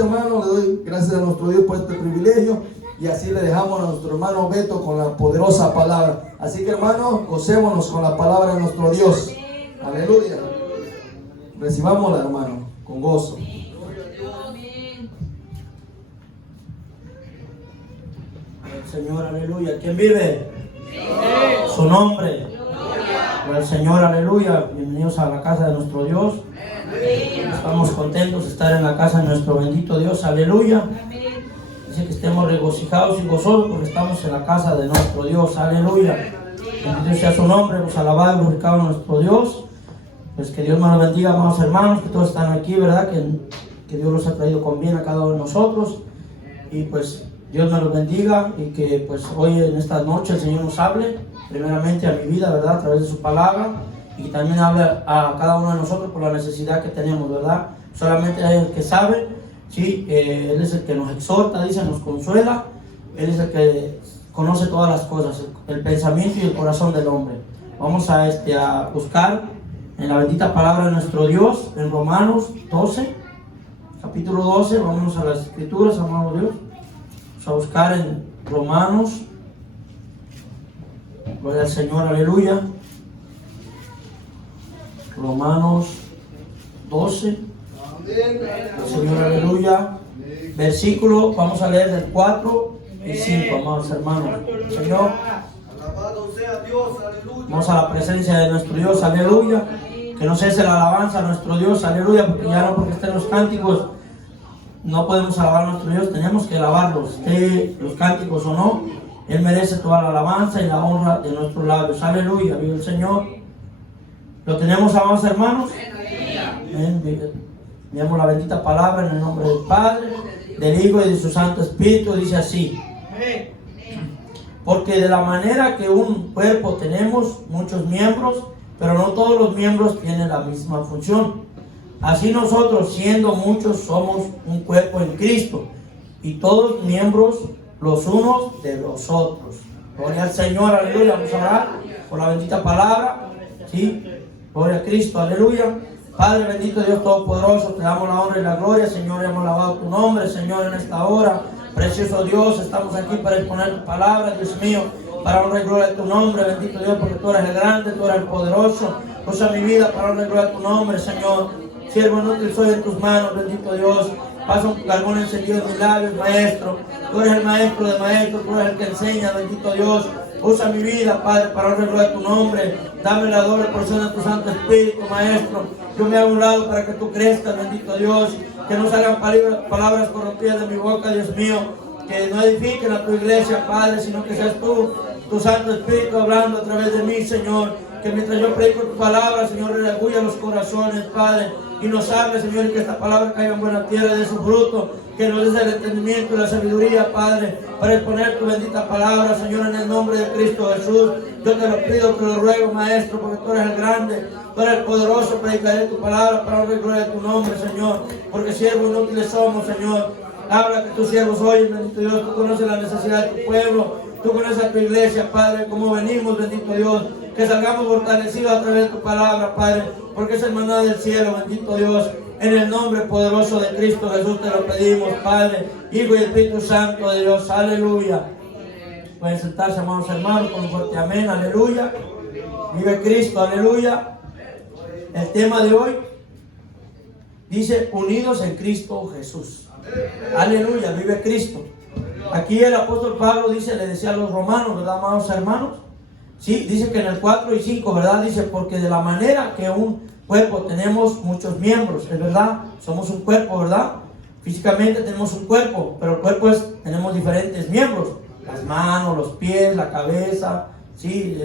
hermanos, le doy gracias a nuestro Dios por este privilegio y así le dejamos a nuestro hermano Beto con la poderosa palabra. Así que hermanos, gocémonos con la palabra de nuestro Dios. Aleluya. Recibámosla, hermano, con gozo. Señor, aleluya. ¿Quién vive? Su nombre. El Señor, aleluya. Bienvenidos a la casa de nuestro Dios. Estamos contentos de estar en la casa de nuestro bendito Dios, aleluya. Dice que estemos regocijados y gozosos porque estamos en la casa de nuestro Dios, aleluya. Bendito sea su nombre, hemos alabado y glorificado a nuestro Dios. Pues que Dios me los bendiga, amados hermanos, que todos están aquí, ¿verdad? Que Dios los ha traído con bien a cada uno de nosotros. Y pues Dios me los bendiga y que pues hoy en esta noche el Señor nos hable primeramente a mi vida, ¿verdad? A través de su palabra, y que también hable a cada uno de nosotros por la necesidad que tenemos, ¿verdad? Solamente es el que sabe, ¿sí? Él es el que nos exhorta, dice, nos consuela. Él es el que conoce todas las cosas, el pensamiento y el corazón del hombre. Vamos a buscar en la bendita palabra de nuestro Dios, en Romanos 12, capítulo 12, vamos a las escrituras, amado Dios. Vamos a buscar en Romanos, gloria al Señor, aleluya. Romanos 12, Señor, aleluya. Versículo, vamos a leer del 4 y 5, amados hermanos. Señor, vamos a la presencia de nuestro Dios, aleluya. Que no cese la alabanza a nuestro Dios, aleluya, porque ya no porque estén los cánticos no podemos alabar a nuestro Dios, tenemos que alabarlos, esté los cánticos o no. Él merece toda la alabanza y la honra de nuestros labios, aleluya, vive el Señor. ¿Lo tenemos, amados hermanos? Veamos la bendita palabra en el nombre del Padre, del Hijo y de su Santo Espíritu. Dice así: porque de la manera que un cuerpo tenemos muchos miembros, pero no todos los miembros tienen la misma función. Así nosotros, siendo muchos, somos un cuerpo en Cristo, y todos miembros los unos de los otros. Gloria al Señor, aleluya. Vamos a orar por la bendita palabra, ¿sí? Gloria a Cristo, aleluya. Padre bendito, Dios Todopoderoso, te damos la honra y la gloria, Señor. Hemos alabado tu nombre, Señor, en esta hora. Precioso Dios, estamos aquí para exponer tu palabra, Dios mío, para honra y gloria de tu nombre, bendito Dios, porque tú eres el grande, tú eres el poderoso. Usa mi vida para honra y gloria de tu nombre, Señor. Siervo inútil soy en tus manos, bendito Dios. Pasa un carbón encendido en mis labios, Maestro. Tú eres el Maestro de maestros, tú eres el que enseña, bendito Dios. Usa mi vida, Padre, para honra y gloria de tu nombre. Dame la doble porción de tu Santo Espíritu, Maestro. Yo me hago a un lado para que tú crezcas, bendito Dios. Que no salgan palabras corrompidas de mi boca, Dios mío. Que no edifiquen a tu iglesia, Padre, sino que seas tú, tu Santo Espíritu, hablando a través de mí, Señor. Que mientras yo predico tu palabra, Señor, redarguya los corazones, Padre, y nos hable, Señor, y que esta palabra caiga en buena tierra y dé su fruto. Que nos des el entendimiento y la sabiduría, Padre, para exponer tu bendita palabra, Señor, en el nombre de Cristo Jesús. Yo te lo pido, te lo ruego, Maestro, porque tú eres el grande, tú eres el poderoso. Predicaré tu palabra para honrar y gloria de tu nombre, Señor, porque siervos inútiles somos, Señor. Habla que tus siervos oyen, bendito Dios. Tú conoces la necesidad de tu pueblo, tú conoces a tu iglesia, Padre, como venimos, bendito Dios. Que salgamos fortalecidos a través de tu palabra, Padre, porque es el maná del cielo, bendito Dios. En el nombre poderoso de Cristo Jesús te lo pedimos, Padre, Hijo y Espíritu Santo de Dios, aleluya. Pueden sentarse, amados hermanos, con un fuerte amén, aleluya. Vive Cristo, aleluya. El tema de hoy dice: unidos en Cristo Jesús. Aleluya, vive Cristo. Aquí el apóstol Pablo dice, le decía a los romanos, ¿verdad, amados hermanos? Sí, dice que en el 4 y 5, ¿verdad? Dice, porque de la manera que un cuerpo tenemos muchos miembros, es verdad, somos un cuerpo, ¿verdad? Físicamente tenemos un cuerpo, pero el cuerpo tenemos diferentes miembros, las manos, los pies, la cabeza, sí,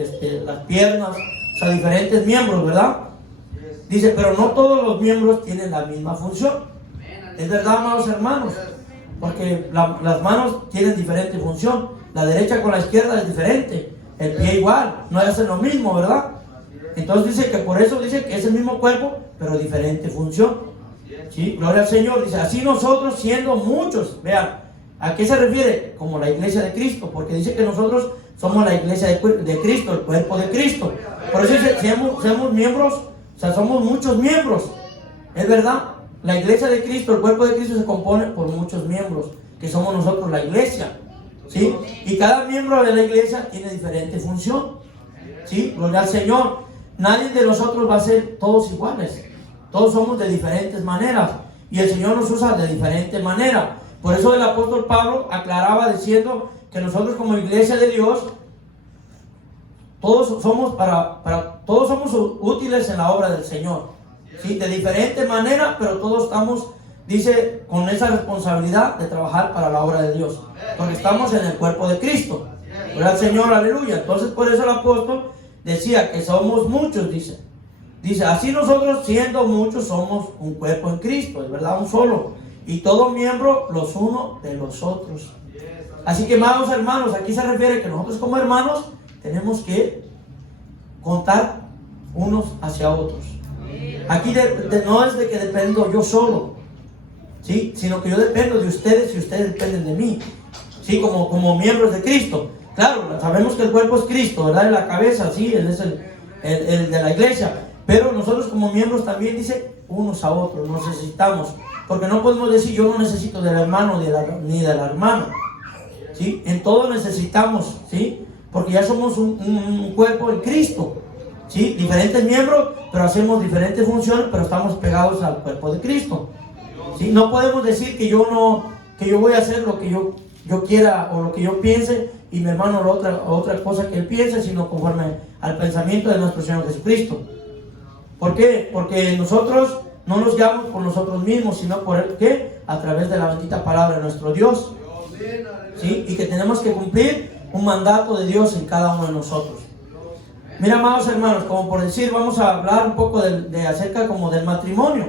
las piernas, o sea, diferentes miembros, ¿verdad? Dice, pero no todos los miembros tienen la misma función. Es verdad, amados hermanos, porque las manos tienen diferente función, la derecha con la izquierda es diferente, el pie igual, no hacen lo mismo, ¿verdad? Entonces dice que por eso dice que es el mismo cuerpo, pero diferente función. ¿Sí? Gloria al Señor. Dice, así nosotros siendo muchos, vean, ¿a qué se refiere? Como la iglesia de Cristo, porque dice que nosotros somos la iglesia de Cristo, el cuerpo de Cristo. Por eso dice, seamos miembros, o sea, somos muchos miembros. Es verdad, la iglesia de Cristo, el cuerpo de Cristo se compone por muchos miembros, que somos nosotros la iglesia, ¿sí? Y cada miembro de la iglesia tiene diferente función, ¿sí? Gloria al Señor. Nadie de nosotros va a ser todos iguales. Todos somos de diferentes maneras. Y el Señor nos usa de diferente manera. Por eso el apóstol Pablo aclaraba diciendo que nosotros como iglesia de Dios, todos somos todos somos útiles en la obra del Señor, ¿sí? De diferente manera, pero todos estamos, dice, con esa responsabilidad de trabajar para la obra de Dios, porque estamos en el cuerpo de Cristo. Gloria al Señor, aleluya. Entonces por eso el apóstol decía que somos muchos, dice, así nosotros siendo muchos somos un cuerpo en Cristo, es verdad, un solo, y todo miembro los unos de los otros. Así que, amados hermanos, aquí se refiere que nosotros como hermanos tenemos que contar unos hacia otros. Aquí no es de que dependo yo solo, ¿sí? Sino que yo dependo de ustedes y ustedes dependen de mí, ¿sí? Como miembros de Cristo. Claro, sabemos que el cuerpo es Cristo, ¿verdad? En la cabeza, sí, Él es el de la iglesia. Pero nosotros como miembros también, dice, unos a otros, nos necesitamos. Porque no podemos decir, yo no necesito del hermano ni de la hermana, ¿sí? En todo necesitamos, ¿sí? Porque ya somos un cuerpo en Cristo, ¿sí? Diferentes miembros, pero hacemos diferentes funciones, pero estamos pegados al cuerpo de Cristo, ¿sí? No podemos decir que yo voy a hacer lo que yo quiera o lo que yo piense y mi hermano otra cosa que él piense, sino conforme al pensamiento de nuestro Señor Jesucristo. ¿Por qué? Porque nosotros no nos guiamos por nosotros mismos, sino por el que a través de la bendita palabra de nuestro Dios, ¿sí? Y que tenemos que cumplir un mandato de Dios en cada uno de nosotros. Mira, amados hermanos, como por decir, vamos a hablar un poco acerca como del matrimonio,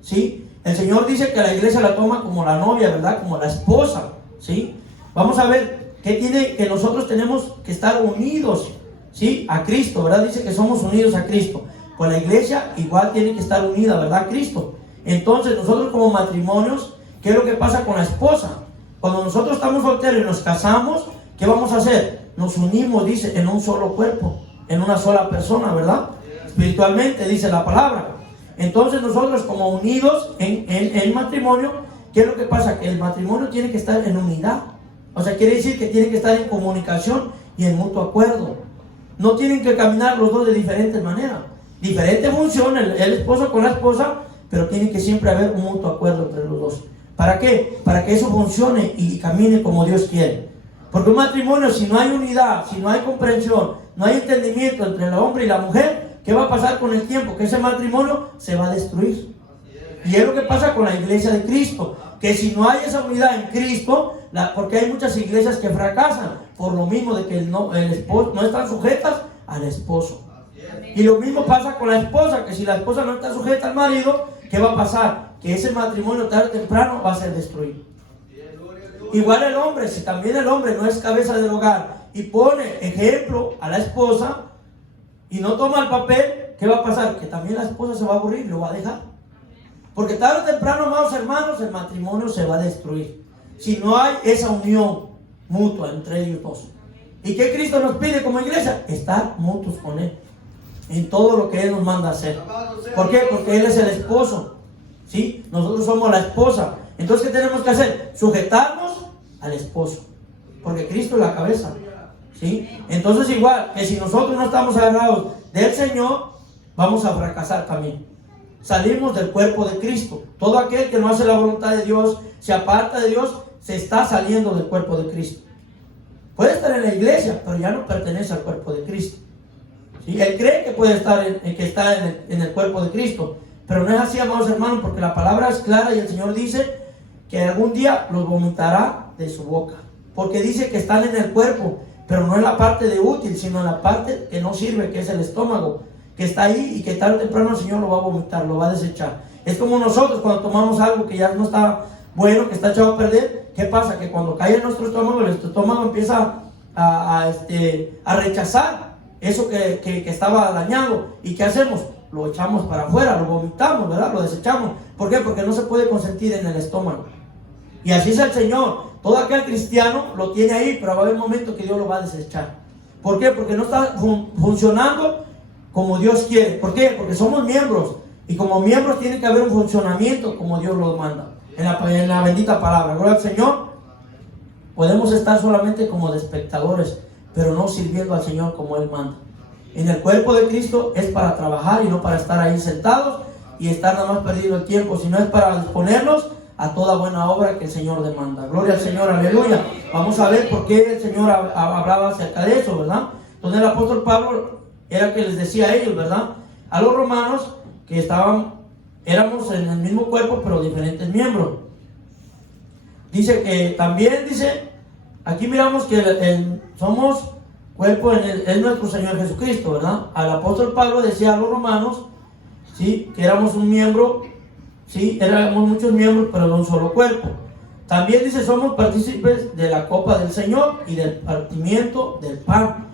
¿sí? El Señor dice que la iglesia la toma como la novia, ¿verdad? Como la esposa, ¿sí? Vamos a ver que nosotros tenemos que estar unidos, ¿sí? A Cristo, ¿verdad? Dice que somos unidos a Cristo. Pues la iglesia igual tiene que estar unida, ¿verdad? A Cristo. Entonces nosotros como matrimonios, ¿qué es lo que pasa con la esposa? Cuando nosotros estamos solteros y nos casamos, ¿qué vamos a hacer? Nos unimos, dice, en un solo cuerpo, en una sola persona, ¿verdad? Espiritualmente, dice la palabra. Entonces nosotros como unidos en matrimonio, ¿qué es lo que pasa? Que el matrimonio tiene que estar en unidad. O sea, quiere decir que tiene que estar en comunicación y en mutuo acuerdo. No tienen que caminar los dos de diferentes maneras. Diferente función, el esposo con la esposa, pero tiene que siempre haber un mutuo acuerdo entre los dos. ¿Para qué? Para que eso funcione y camine como Dios quiere. Porque un matrimonio, si no hay unidad, si no hay comprensión, no hay entendimiento entre el hombre y la mujer, ¿qué va a pasar con el tiempo? Que ese matrimonio se va a destruir. Y es lo que pasa con la iglesia de Cristo, que si no hay esa unidad en Cristo, porque hay muchas iglesias que fracasan, por lo mismo de que el esposo no están sujetas al esposo. Y lo mismo pasa con la esposa, que si la esposa no está sujeta al marido, ¿qué va a pasar? Que ese matrimonio tarde o temprano va a ser destruido. Igual el hombre, si también el hombre no es cabeza del hogar y pone ejemplo a la esposa y no toma el papel, ¿qué va a pasar? Que también la esposa se va a aburrir y lo va a dejar. Porque tarde o temprano, amados hermanos, el matrimonio se va a destruir si no hay esa unión mutua entre ellos dos. ¿Y qué Cristo nos pide como iglesia? Estar mutuos con Él en todo lo que Él nos manda hacer. ¿Por qué? Porque Él es el esposo, ¿sí? Nosotros somos la esposa. Entonces, ¿qué tenemos que hacer? Sujetarnos al esposo, porque Cristo es la cabeza, ¿sí? Entonces, igual que si nosotros no estamos agarrados del Señor, vamos a fracasar también. Salimos del cuerpo de Cristo. Todo aquel que no hace la voluntad de Dios, se aparta de Dios, se está saliendo del cuerpo de Cristo. Puede estar en la iglesia, pero ya no pertenece al cuerpo de Cristo, ¿sí? Él cree que puede estar que está en el cuerpo de Cristo, pero no es así, amados hermanos, porque la palabra es clara y el Señor dice que algún día los vomitará de su boca, porque dice que están en el cuerpo, pero no en la parte de útil, sino en la parte que no sirve, que es el estómago, que está ahí y que tarde o temprano el Señor lo va a vomitar, lo va a desechar. Es como nosotros cuando tomamos algo que ya no está bueno, que está echado a perder. ¿Qué pasa? Que cuando cae en nuestro estómago empieza a rechazar eso que estaba dañado. ¿Y qué hacemos? Lo echamos para afuera, lo vomitamos, ¿verdad? Lo desechamos. ¿Por qué? Porque no se puede consentir en el estómago. Y así es el Señor. Todo aquel cristiano lo tiene ahí, pero va a haber un momento que Dios lo va a desechar. ¿Por qué? Porque no está funcionando como Dios quiere. ¿Por qué? Porque somos miembros. Y como miembros tiene que haber un funcionamiento como Dios lo manda. En la bendita palabra. Gloria al Señor. Podemos estar solamente como de espectadores, pero no sirviendo al Señor como Él manda. En el cuerpo de Cristo es para trabajar y no para estar ahí sentados y estar nada más perdiendo el tiempo, sino es para disponernos a toda buena obra que el Señor demanda. Gloria al Señor, aleluya. Vamos a ver por qué el Señor hablaba acerca de eso, ¿verdad? Entonces el apóstol Pablo era que les decía a ellos, ¿verdad? A los romanos que éramos en el mismo cuerpo, pero diferentes miembros. Dice que también, aquí miramos que somos cuerpo es nuestro Señor Jesucristo, ¿verdad? Al apóstol Pablo decía a los romanos, ¿sí?, que éramos un miembro, sí, éramos muchos miembros, pero de un solo cuerpo. También dice, somos partícipes de la copa del Señor y del partimiento del pan.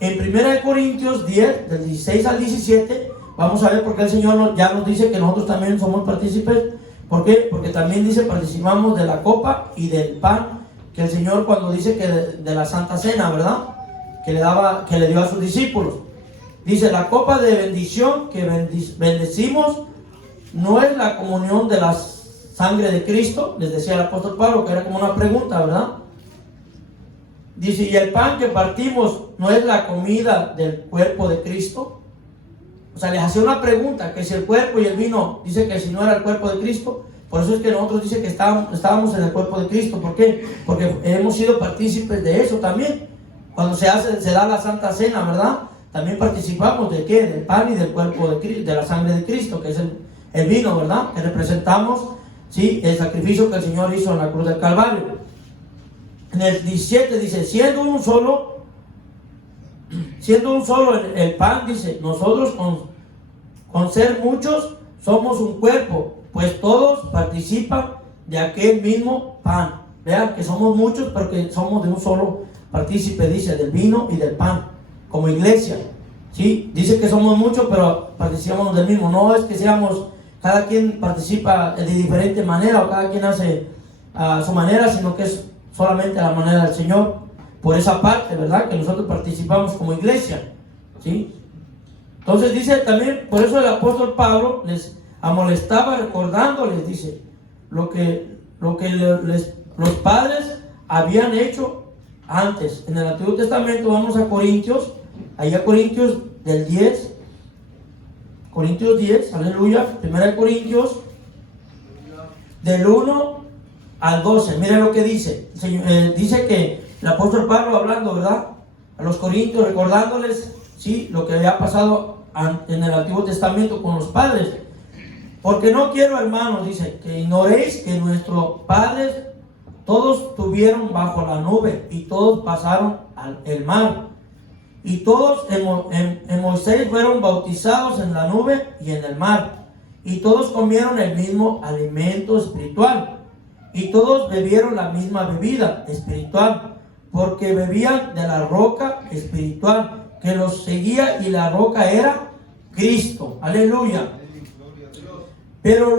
En 1 Corintios 10, del 16 al 17, vamos a ver por qué el Señor ya nos dice que nosotros también somos partícipes. ¿Por qué? Porque también dice, participamos de la copa y del pan, que el Señor cuando dice que de la Santa Cena, ¿verdad?, que le dio a sus discípulos. Dice, la copa de bendición que bendecimos no es la comunión de la sangre de Cristo, les decía el apóstol Pablo, que era como una pregunta, ¿verdad? Dice, y el pan que partimos no es la comida del cuerpo de Cristo. O sea, les hacía una pregunta, que si el cuerpo y el vino, dice que si no era el cuerpo de Cristo. Por eso es que nosotros dice que estábamos en el cuerpo de Cristo. ¿Por qué? Porque hemos sido partícipes de eso también. Cuando se da la Santa Cena, ¿verdad?, también participamos ¿de qué? Del pan y del cuerpo de Cristo, de la sangre de Cristo, que es el vino, ¿verdad?, que representamos, ¿sí?, el sacrificio que el Señor hizo en la cruz del Calvario. En el 17 dice, siendo un solo el pan, dice, nosotros con ser muchos somos un cuerpo, pues todos participan de aquel mismo pan. Vean que somos muchos, pero que somos de un solo partícipe, dice, del vino y del pan, como iglesia. ¿Sí? Dice que somos muchos, pero participamos del mismo. No es que cada quien participa de diferente manera, o cada quien hace a su manera, sino que es solamente la manera del Señor. Por esa parte, ¿verdad?, que nosotros participamos como iglesia. ¿Sí? Entonces dice también, por eso el apóstol Pablo les amonestaba recordándoles, dice, lo que los padres habían hecho antes. En el Antiguo Testamento, vamos a Corintios, allá Corintios del 10, Corintios 10, aleluya, 1 Corintios del 1 al 12, mira lo que dice. Dice que el apóstol Pablo hablando, ¿verdad?, a los corintios, recordándoles, sí, lo que había pasado en el Antiguo Testamento con los padres. Porque no quiero, hermanos, dice, que ignoréis que nuestros padres todos estuvieron bajo la nube y todos pasaron el mar. Y todos en Moisés fueron bautizados en la nube y en el mar. Y todos comieron el mismo alimento espiritual. Y todos bebieron la misma bebida espiritual, porque bebían de la roca espiritual que los seguía, y la roca era Cristo. Aleluya. Pero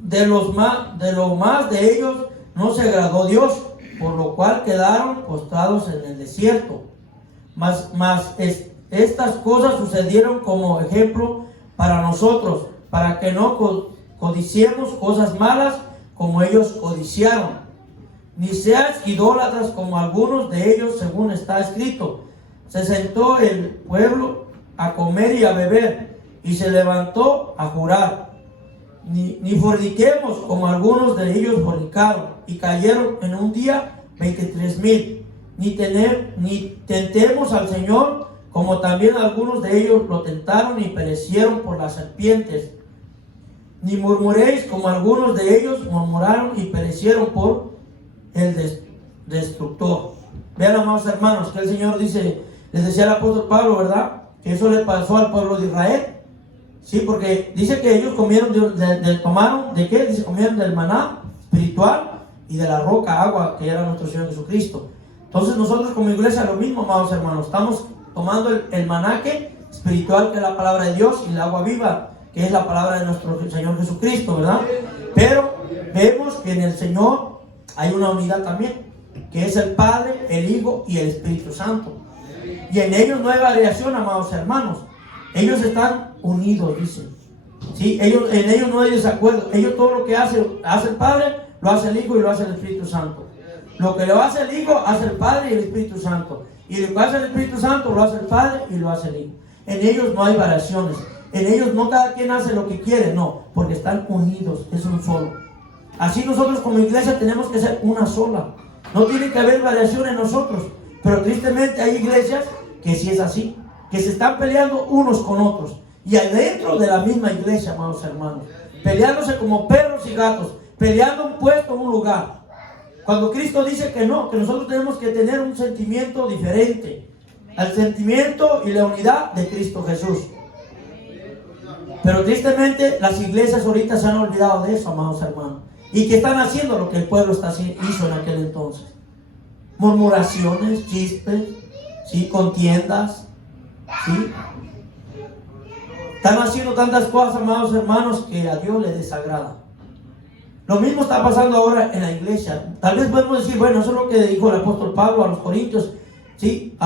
de lo más de ellos no se agradó Dios, por lo cual quedaron postrados en el desierto. Mas estas cosas sucedieron como ejemplo para nosotros, para que no codiciemos cosas malas como ellos codiciaron. Ni seas idólatras como algunos de ellos, según está escrito. Se sentó el pueblo a comer y a beber, y se levantó a jurar. Ni forniquemos como algunos de ellos fornicaron, y cayeron en un día 23,000. Ni tentemos al Señor, como también algunos de ellos lo tentaron y perecieron por las serpientes. Ni murmuréis como algunos de ellos murmuraron y perecieron por el destructor. Vean, amados hermanos, que el Señor dice, les decía el apóstol Pablo, ¿verdad?, que eso le pasó al pueblo de Israel. Sí, porque dice que ellos comieron, tomaron, ¿de qué? Dice, comieron del maná espiritual y de la roca, agua, que era nuestro Señor Jesucristo. Entonces nosotros como iglesia lo mismo, amados hermanos, estamos tomando el maná espiritual, que es la palabra de Dios, y el agua viva, que es la palabra de nuestro Señor Jesucristo, ¿verdad? Pero vemos que en el Señor hay una unidad también, que es el Padre, el Hijo y el Espíritu Santo. Y en ellos no hay variación, amados hermanos. Ellos están unidos, dicen. ¿Sí? En ellos no hay desacuerdo. Ellos todo lo que hace el Padre, lo hace el Hijo y lo hace el Espíritu Santo. Lo que lo hace el Hijo, hace el Padre y el Espíritu Santo. Y lo que hace el Espíritu Santo, lo hace el Padre y lo hace el Hijo. En ellos no hay variaciones. En ellos no cada quien hace lo que quiere, no, porque están unidos, es un solo. Así nosotros como iglesia tenemos que ser una sola. No tiene que haber variación en nosotros. Pero tristemente hay iglesias que sí es así, que se están peleando unos con otros. Y adentro de la misma iglesia, amados hermanos, peleándose como perros y gatos, peleando un puesto, un lugar. Cuando Cristo dice que no, que nosotros tenemos que tener un sentimiento diferente al sentimiento y la unidad de Cristo Jesús. Pero tristemente las iglesias ahorita se han olvidado de eso, amados hermanos, y que están haciendo lo que el pueblo hizo en aquel entonces. Murmuraciones, chistes, ¿sí? Contiendas, ¿sí? Están haciendo tantas cosas, amados hermanos, que a Dios le desagrada. Lo mismo está pasando ahora en la iglesia. Tal vez podemos decir, bueno, eso es lo que dijo el apóstol Pablo a los corintios, ¿sí?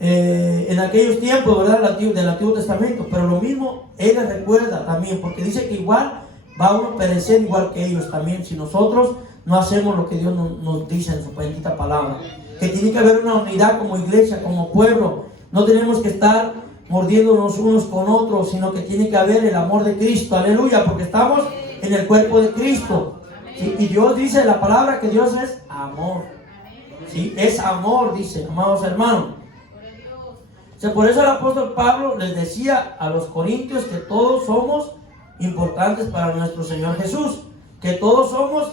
En aquellos tiempos, ¿verdad? Del Antiguo Testamento. Pero lo mismo él les recuerda también, porque dice que igual va uno a perecer igual que ellos también, si nosotros no hacemos lo que Dios nos dice en su bendita palabra. Que tiene que haber una unidad como iglesia, como pueblo. No tenemos que estar mordiéndonos unos con otros, sino que tiene que haber el amor de Cristo. Aleluya, porque estamos en el cuerpo de Cristo. ¿Sí? Y Dios dice, la palabra que Dios es amor. ¿Sí? Es amor, dice, amados hermanos. O sea, por eso el apóstol Pablo les decía a los corintios que todos somos importantes para nuestro Señor Jesús, que todos somos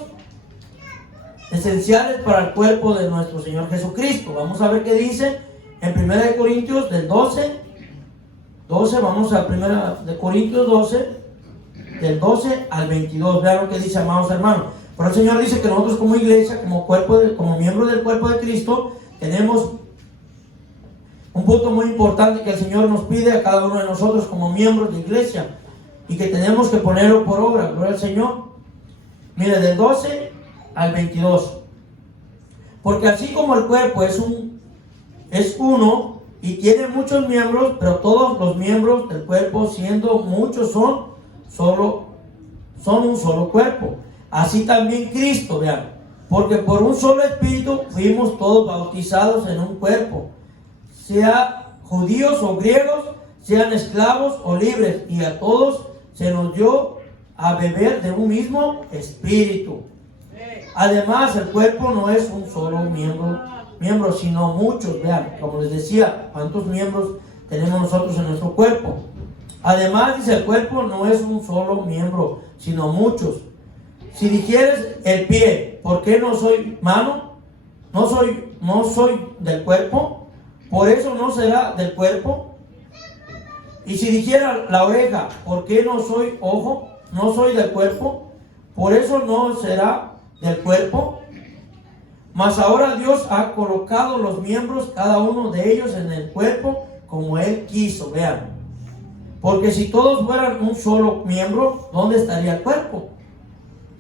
esenciales para el cuerpo de nuestro Señor Jesucristo. Vamos a ver qué dice en 1 Corintios del 12, vamos a 1 Corintios 12, del 12 al 22. Vean lo que dice, amados hermanos. Pero el Señor dice que nosotros como iglesia, como miembros del cuerpo de Cristo, tenemos un punto muy importante que el Señor nos pide a cada uno de nosotros como miembros de iglesia y que tenemos que ponerlo por obra. Gloria al Señor. Mire, del 12 al 22. Porque así como el cuerpo es uno y tiene muchos miembros, pero todos los miembros del cuerpo, siendo muchos, son un solo cuerpo. Así también Cristo, vean, porque por un solo espíritu fuimos todos bautizados en un cuerpo, sea judíos o griegos, sean esclavos o libres, y a todos se nos dio a beber de un mismo espíritu. Además, el cuerpo no es un solo miembro, sino muchos. Vean, como les decía, ¿cuántos miembros tenemos nosotros en nuestro cuerpo? Además, dice, el cuerpo no es un solo miembro, sino muchos. Si dijeres el pie, ¿por qué no soy mano? No soy del cuerpo, por eso no será del cuerpo. Y si dijera la oreja, ¿por qué no soy ojo? No soy del cuerpo, por eso no será del cuerpo. Mas ahora Dios ha colocado los miembros, cada uno de ellos, en el cuerpo como Él quiso. Vean, porque si todos fueran un solo miembro, ¿dónde estaría el cuerpo?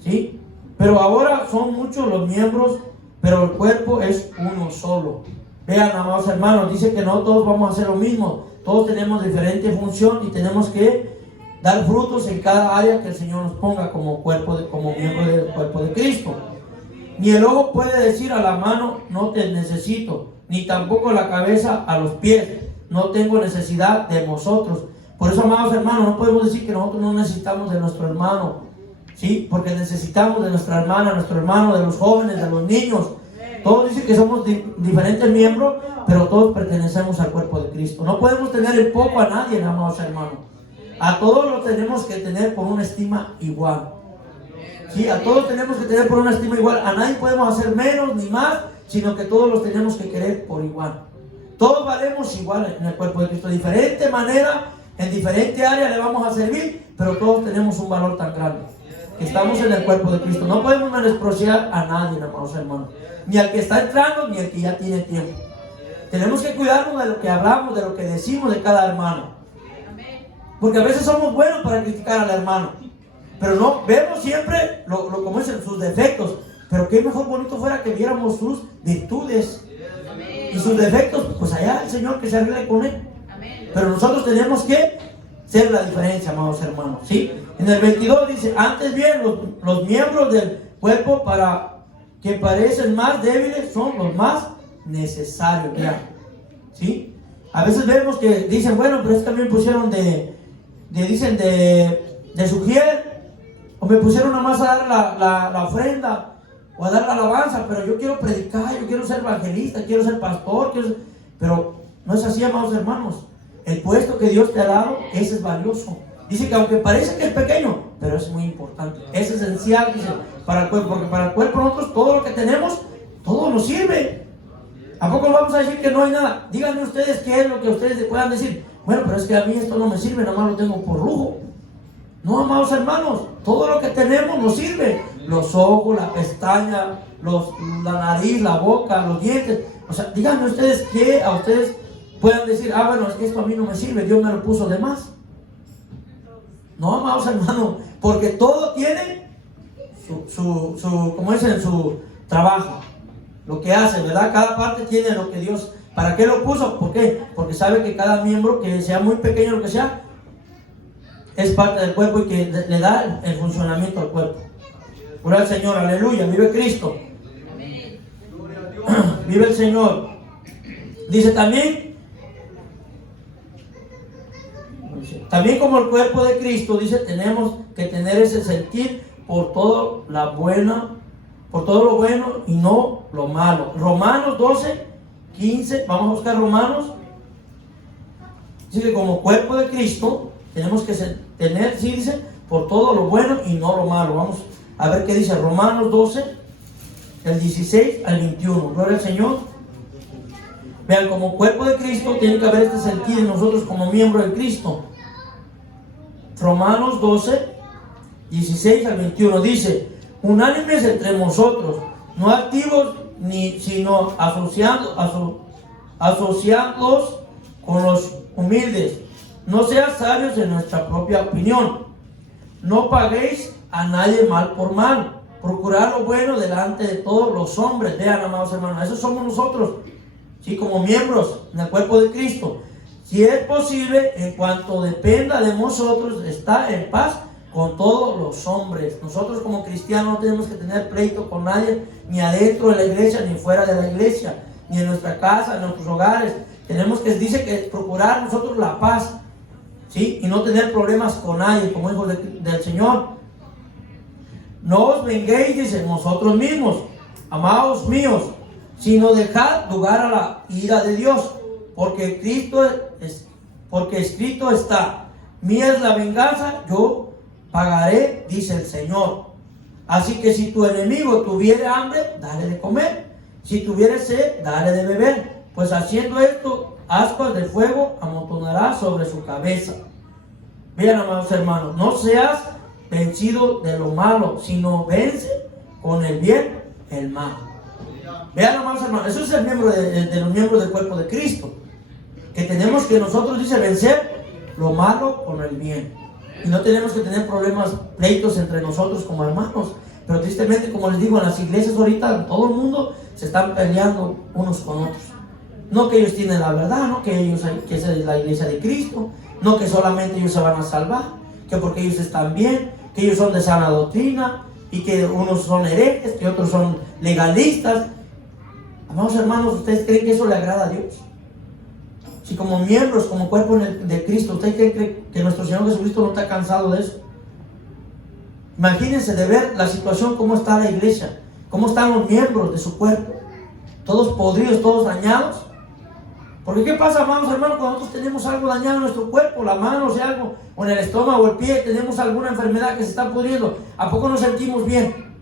¿Sí? Pero ahora son muchos los miembros, pero el cuerpo es uno solo. Vean, amados hermanos, dice que no todos vamos a hacer lo mismo. Todos tenemos diferente función y tenemos que dar frutos en cada área que el Señor nos ponga como miembro del cuerpo de Cristo. Ni el ojo puede decir a la mano, no te necesito, ni tampoco la cabeza a los pies, no tengo necesidad de vosotros. Por eso, amados hermanos, no podemos decir que nosotros no necesitamos de nuestro hermano, ¿sí? Porque necesitamos de nuestra hermana, nuestro hermano, de los jóvenes, de los niños. Todos dicen que somos diferentes miembros, pero todos pertenecemos al cuerpo de Cristo. No podemos tener en poco a nadie, amados hermanos. A todos los tenemos que tener por una estima igual. Sí, a todos tenemos que tener por una estima igual. A nadie podemos hacer menos ni más, sino que todos los tenemos que querer por igual. Todos valemos igual en el cuerpo de Cristo. De diferente manera, en diferente área le vamos a servir, pero todos tenemos un valor tan grande. Estamos en el cuerpo de Cristo. No podemos menospreciar a nadie, amados hermanos. Ni al que está entrando, ni al que ya tiene tiempo. Tenemos que cuidarnos de lo que hablamos, de lo que decimos de cada hermano. Porque a veces somos buenos para criticar al hermano, pero no vemos siempre como dicen, sus defectos. Pero qué mejor bonito fuera que viéramos sus virtudes y sus defectos, pues allá el Señor que se arregle con él. Pero nosotros tenemos que ser la diferencia, amados hermanos, ¿sí? En el 22 dice, antes bien, los miembros del cuerpo para que parecen más débiles son los más necesarios, ya, ¿sí? A veces vemos que dicen, bueno, pero es que me pusieron de sugier, o me pusieron nomás a dar la ofrenda, o a dar la alabanza, pero yo quiero predicar, yo quiero ser evangelista, quiero ser pastor, pero no es así, amados hermanos. El puesto que Dios te ha dado, ese es valioso. Dice que aunque parece que es pequeño, pero es muy importante, es esencial, dice, para el cuerpo, porque para el cuerpo nosotros todo lo que tenemos, todo nos sirve. ¿A poco vamos a decir que no hay nada? Díganme ustedes qué es lo que ustedes puedan decir. Bueno, pero es que a mí esto no me sirve, nada más lo tengo por lujo. No, amados hermanos, todo lo que tenemos nos sirve. Los ojos, la pestaña, la nariz, la boca, los dientes. O sea, díganme ustedes qué a ustedes puedan decir, bueno, es que esto a mí no me sirve, Dios me lo puso de más. No, amados hermanos, porque todo tiene como dicen, su trabajo, lo que hace, ¿verdad? Cada parte tiene lo que Dios, ¿para qué lo puso? ¿Por qué? Porque sabe que cada miembro, que sea muy pequeño lo que sea, es parte del cuerpo y que le da el funcionamiento al cuerpo. Gloria al Señor, aleluya, vive Cristo. Vive el Señor. Dice también como el cuerpo de Cristo, dice, tenemos que tener ese sentir por todo lo bueno y no lo malo. Romanos 12:15, vamos a buscar Romanos. Dice que como cuerpo de Cristo tenemos que tener, sí dice, por todo lo bueno y no lo malo. Vamos a ver qué dice Romanos 12, del 16 al 21. Gloria al Señor. Vean, como cuerpo de Cristo tiene que haber este sentido en nosotros como miembro de Cristo. Romanos 12, 16 al 21 dice, unánimes entre nosotros, no activos sino asociándolos con los humildes. No seas sabios en nuestra propia opinión. No paguéis a nadie mal por mal. Procurad lo bueno delante de todos los hombres. Vean, amados hermanos, esos somos nosotros, ¿sí? Como miembros en el cuerpo de Cristo. Si es posible, en cuanto dependa de nosotros, está en paz con todos los hombres. Nosotros como cristianos no tenemos que tener pleito con nadie, ni adentro de la iglesia, ni fuera de la iglesia, ni en nuestra casa, en nuestros hogares. Tenemos que, dice que procurar nosotros la paz, ¿sí? Y no tener problemas con nadie, como hijos del Señor. No os venguéis, dice, nosotros mismos, amados míos, sino dejad lugar a la ira de Dios, porque escrito está, mía es la venganza, yo pagaré, dice el Señor. Así que si tu enemigo tuviere hambre, dale de comer, si tuviere sed, dale de beber, pues haciendo esto, ascuas de fuego amontonará sobre su cabeza. Vean, amados hermanos, no seas vencido de lo malo, sino vence con el bien el mal. Vean, amados hermanos, eso es el miembro de los miembros del cuerpo de Cristo, que tenemos que nosotros, dice, vencer lo malo con el bien. Y no tenemos que tener problemas, pleitos entre nosotros como hermanos. Pero tristemente, como les digo, en las iglesias ahorita, todo el mundo se están peleando unos con otros. No que ellos tienen la verdad, no que esa es la iglesia de Cristo, no que solamente ellos se van a salvar, que porque ellos están bien, que ellos son de sana doctrina, y que unos son herejes, que otros son legalistas. Amados hermanos, ¿ustedes creen que eso le agrada a Dios? Si como miembros, como cuerpo de Cristo, ¿ustedes creen que nuestro Señor Jesucristo no está cansado de eso? Imagínense de ver la situación, cómo está la iglesia, cómo están los miembros de su cuerpo, todos podridos, todos dañados. Porque ¿qué pasa, amados hermanos, cuando nosotros tenemos algo dañado en nuestro cuerpo, la mano, o sea, algo, o en el estómago o el pie, tenemos alguna enfermedad que se está pudriendo? ¿A poco nos sentimos bien?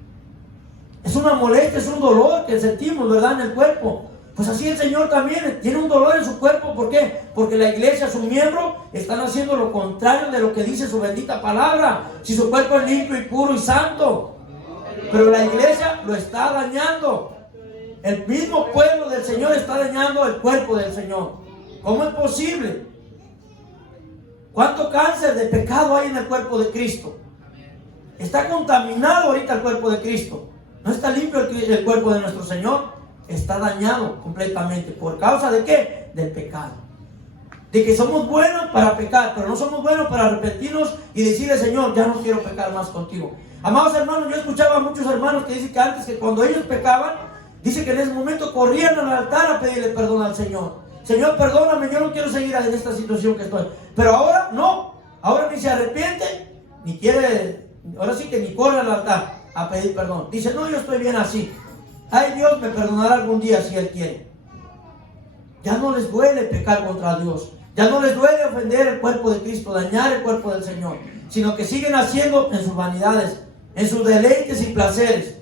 Es una molestia, es un dolor que sentimos, ¿verdad?, en el cuerpo. Pues así el Señor también tiene un dolor en su cuerpo. ¿Por qué? Porque la iglesia, su miembro, están haciendo lo contrario de lo que dice su bendita palabra. Si su cuerpo es limpio y puro y santo, pero la iglesia lo está dañando. El mismo pueblo del Señor está dañando el cuerpo del Señor. ¿Cómo es posible? ¿Cuánto cáncer de pecado hay en el cuerpo de Cristo? Está contaminado ahorita el cuerpo de Cristo. No está limpio el cuerpo de nuestro Señor. Está dañado completamente. ¿Por causa de qué? Del pecado. de que somos buenos para pecar, pero no somos buenos para arrepentirnos y decirle, Señor, ya no quiero pecar más contigo. Amados hermanos, yo escuchaba a muchos hermanos que dicen que antes, que cuando ellos pecaban, dice que en ese momento corrían al altar a pedirle perdón al Señor. Señor, perdóname, yo no quiero seguir en esta situación que estoy. Pero ahora no, ahora ni se arrepiente, ni quiere, ahora sí que ni corre al altar a pedir perdón. Dice, no, yo estoy bien así. Ay, Dios me perdonará algún día si Él quiere. Ya no les duele pecar contra Dios. Ya no les duele ofender el cuerpo de Cristo, dañar el cuerpo del Señor, sino que siguen haciendo en sus vanidades, en sus deleites y placeres.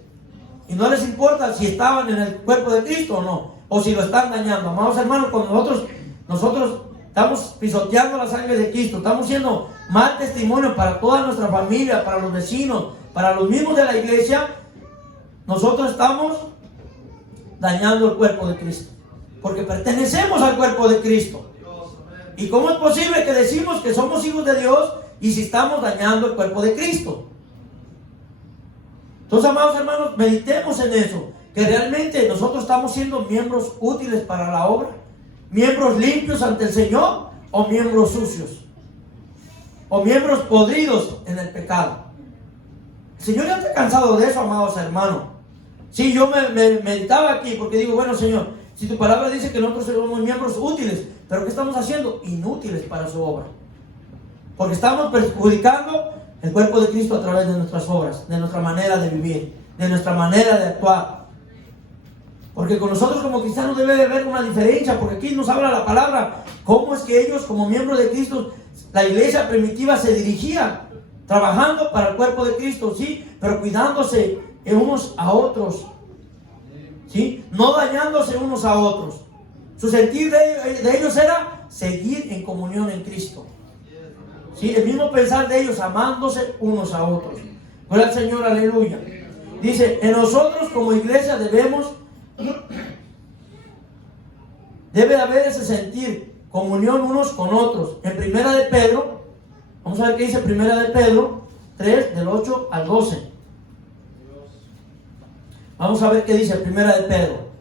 Y no les importa si estaban en el cuerpo de Cristo o no, o si lo están dañando. Amados hermanos, cuando nosotros estamos pisoteando la sangre de Cristo, estamos siendo mal testimonio para toda nuestra familia, para los vecinos, para los mismos de la iglesia, nosotros estamos dañando el cuerpo de Cristo, porque pertenecemos al cuerpo de Cristo. ¿Y cómo es posible que decimos que somos hijos de Dios y si estamos dañando el cuerpo de Cristo? Entonces, amados hermanos, meditemos en eso, que realmente nosotros estamos siendo miembros útiles para la obra, miembros limpios ante el Señor, o miembros sucios, o miembros podridos en el pecado. El Señor ya está cansado de eso, amados hermanos. Sí, yo me meditaba aquí porque digo, bueno, Señor, si tu palabra dice que nosotros somos miembros útiles, pero ¿qué estamos haciendo? Inútiles para su obra. Porque estamos perjudicando el cuerpo de Cristo a través de nuestras obras, de nuestra manera de vivir, de nuestra manera de actuar. Porque con nosotros como cristianos debe de haber una diferencia, porque aquí nos habla la palabra, cómo es que ellos como miembros de Cristo, la iglesia primitiva se dirigía, trabajando para el cuerpo de Cristo, sí, pero cuidándose unos a otros, ¿sí? No dañándose unos a otros. Su sentir de ellos era seguir en comunión en Cristo, ¿sí? El mismo pensar de ellos, amándose unos a otros. Gloria al Señor, aleluya. Dice, en nosotros como iglesia debe haber ese sentir, comunión unos con otros. En Primera de Pedro, vamos a ver qué dice Primera de Pedro 3, del 8 al 12. Vamos a ver qué dice Primera de Pedro.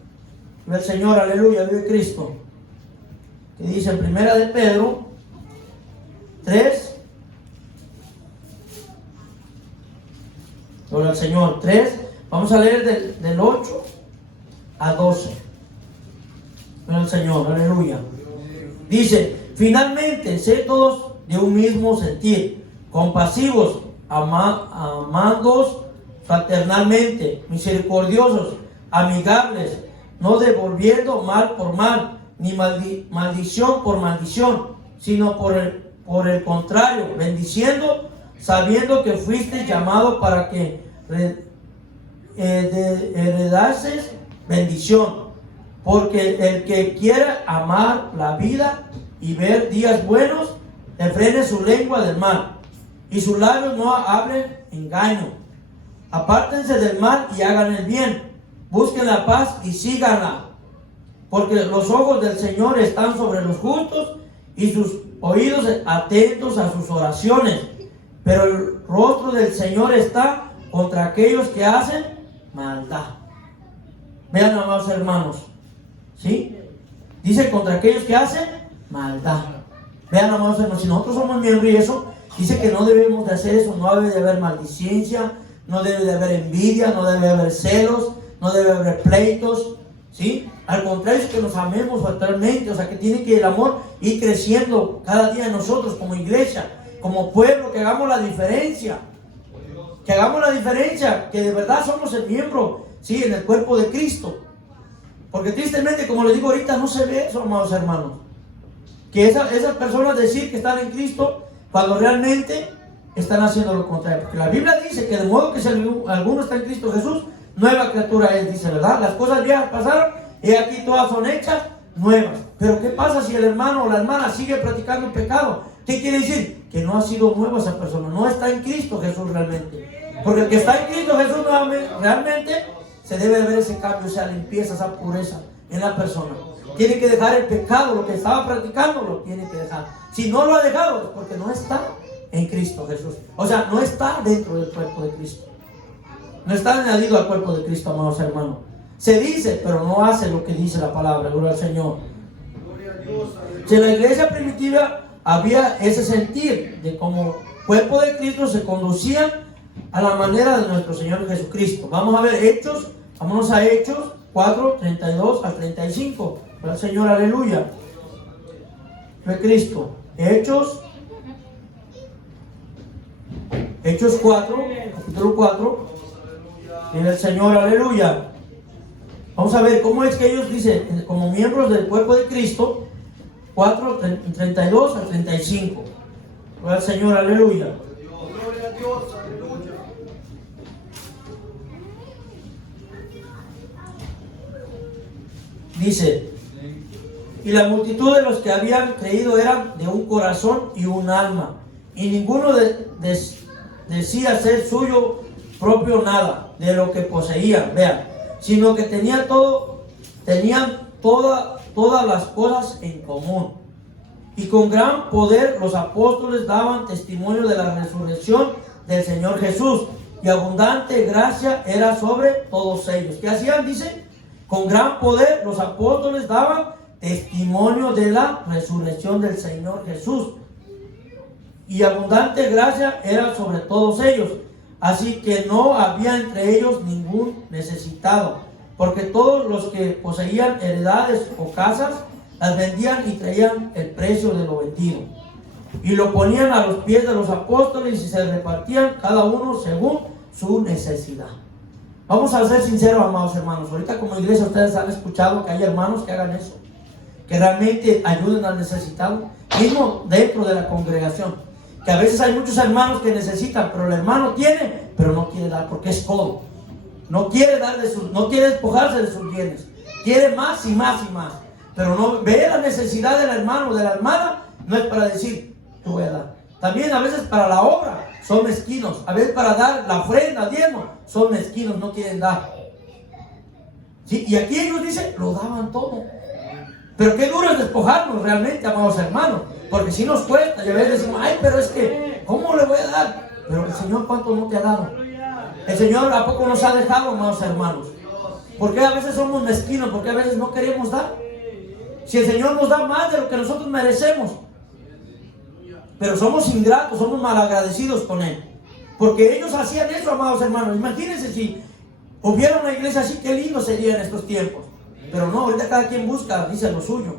Vive el Señor, aleluya, vive Cristo. Que dice en Primera de Pedro 3, gloria al Señor, 3, vamos a leer del 8 a 12. Gloria al Señor, aleluya. Dice, finalmente, sé todos de un mismo sentir, compasivos, amándoos fraternalmente, misericordiosos, amigables, no devolviendo mal por mal, ni maldición por maldición, sino por el contrario, bendiciendo, sabiendo que fuiste llamado para que heredases bendición. Porque el que quiera amar la vida y ver días buenos, refrene su lengua del mal, y sus labios no hablen engaño. Apártense del mal y hagan el bien, busquen la paz y síganla, porque los ojos del Señor están sobre los justos y sus oídos atentos a sus oraciones, pero el rostro del Señor está contra aquellos que hacen maldad. Vean, amados hermanos, ¿sí? Dice contra aquellos que hacen maldad. Vean, amados hermanos, si nosotros somos miembros y eso, dice que no debemos de hacer eso, no debe de haber maldicencia, no debe de haber envidia, no debe de haber celos, no debe haber pleitos, ¿sí? Al contrario, es que nos amemos fraternalmente, o sea, que tiene que el amor ir creciendo cada día en nosotros como iglesia, como pueblo, que hagamos la diferencia, que de verdad somos el miembro, ¿sí? En el cuerpo de Cristo. Porque tristemente, como les digo ahorita, no se ve eso, amados hermanos, que esas personas decir que están en Cristo cuando realmente están haciendo lo contrario. Porque la Biblia dice que de modo que si alguno está en Cristo Jesús, nueva criatura es, dice, ¿verdad? Las cosas viejas pasaron y aquí todas son hechas nuevas. Pero ¿qué pasa si el hermano o la hermana sigue practicando el pecado? ¿Qué quiere decir? Que no ha sido nueva esa persona, no está en Cristo Jesús realmente. Porque el que está en Cristo Jesús realmente se debe ver ese cambio, esa limpieza, esa pureza en la persona. Tiene que dejar el pecado, lo que estaba practicando lo tiene que dejar. Si no lo ha dejado es porque no está en Cristo Jesús. O sea, no está dentro del cuerpo de Cristo. No está añadido al cuerpo de Cristo, amados hermanos. Se dice, pero no hace lo que dice la palabra. Gloria al Señor. Si en la iglesia primitiva había ese sentir de como cuerpo de Cristo se conducían a la manera de nuestro Señor Jesucristo. Vamos a ver Hechos, vámonos a Hechos 4, 32 al 35. Para el Señor, aleluya. De Cristo. Hechos 4, capítulo 4. Vive el Señor, aleluya. Vamos a ver cómo es que ellos dicen, como miembros del cuerpo de Cristo, 4, 32 al 35. Gloria al Señor, aleluya. Gloria a Dios, aleluya. Dice, y la multitud de los que habían creído eran de un corazón y un alma, y ninguno decía ser suyo propio nada de lo que poseían, vean, sino que tenían todas las cosas en común. Y con gran poder los apóstoles daban testimonio de la resurrección del Señor Jesús, y abundante gracia era sobre todos ellos. ¿Qué hacían? Dice, con gran poder los apóstoles daban testimonio de la resurrección del Señor Jesús, y abundante gracia era sobre todos ellos. Así que no había entre ellos ningún necesitado, porque todos los que poseían heredades o casas las vendían y traían el precio de lo vendido, y lo ponían a los pies de los apóstoles, y se repartían cada uno según su necesidad. Vamos a ser sinceros, amados hermanos. Ahorita como iglesia ustedes han escuchado que hay hermanos que hagan eso, que realmente ayuden al necesitado, mismo dentro de la congregación. Que a veces hay muchos hermanos que necesitan, pero el hermano tiene, pero no quiere dar porque es codo. No quiere dar no quiere despojarse de sus bienes. Quiere más y más y más. Pero no ve la necesidad del hermano o de la hermana, no es para decir, te voy a dar. También a veces para la obra son mezquinos. A veces para dar la ofrenda, diezmo, son mezquinos, no quieren dar. ¿Sí? Y aquí ellos dicen, lo daban todo. Pero qué duro es despojarnos realmente, amados hermanos. Porque si nos cuesta, y a veces decimos, ay, pero es que, ¿cómo le voy a dar? Pero el Señor, ¿cuánto no te ha dado? El Señor, ¿a poco nos ha dejado, amados hermanos? ¿Por qué a veces somos mezquinos? ¿Por qué a veces no queremos dar? Si el Señor nos da más de lo que nosotros merecemos. Pero somos ingratos, somos malagradecidos con Él. Porque ellos hacían eso, amados hermanos. Imagínense si hubiera una iglesia así, qué lindo sería en estos tiempos. Pero no, ahorita cada quien busca, dice lo suyo.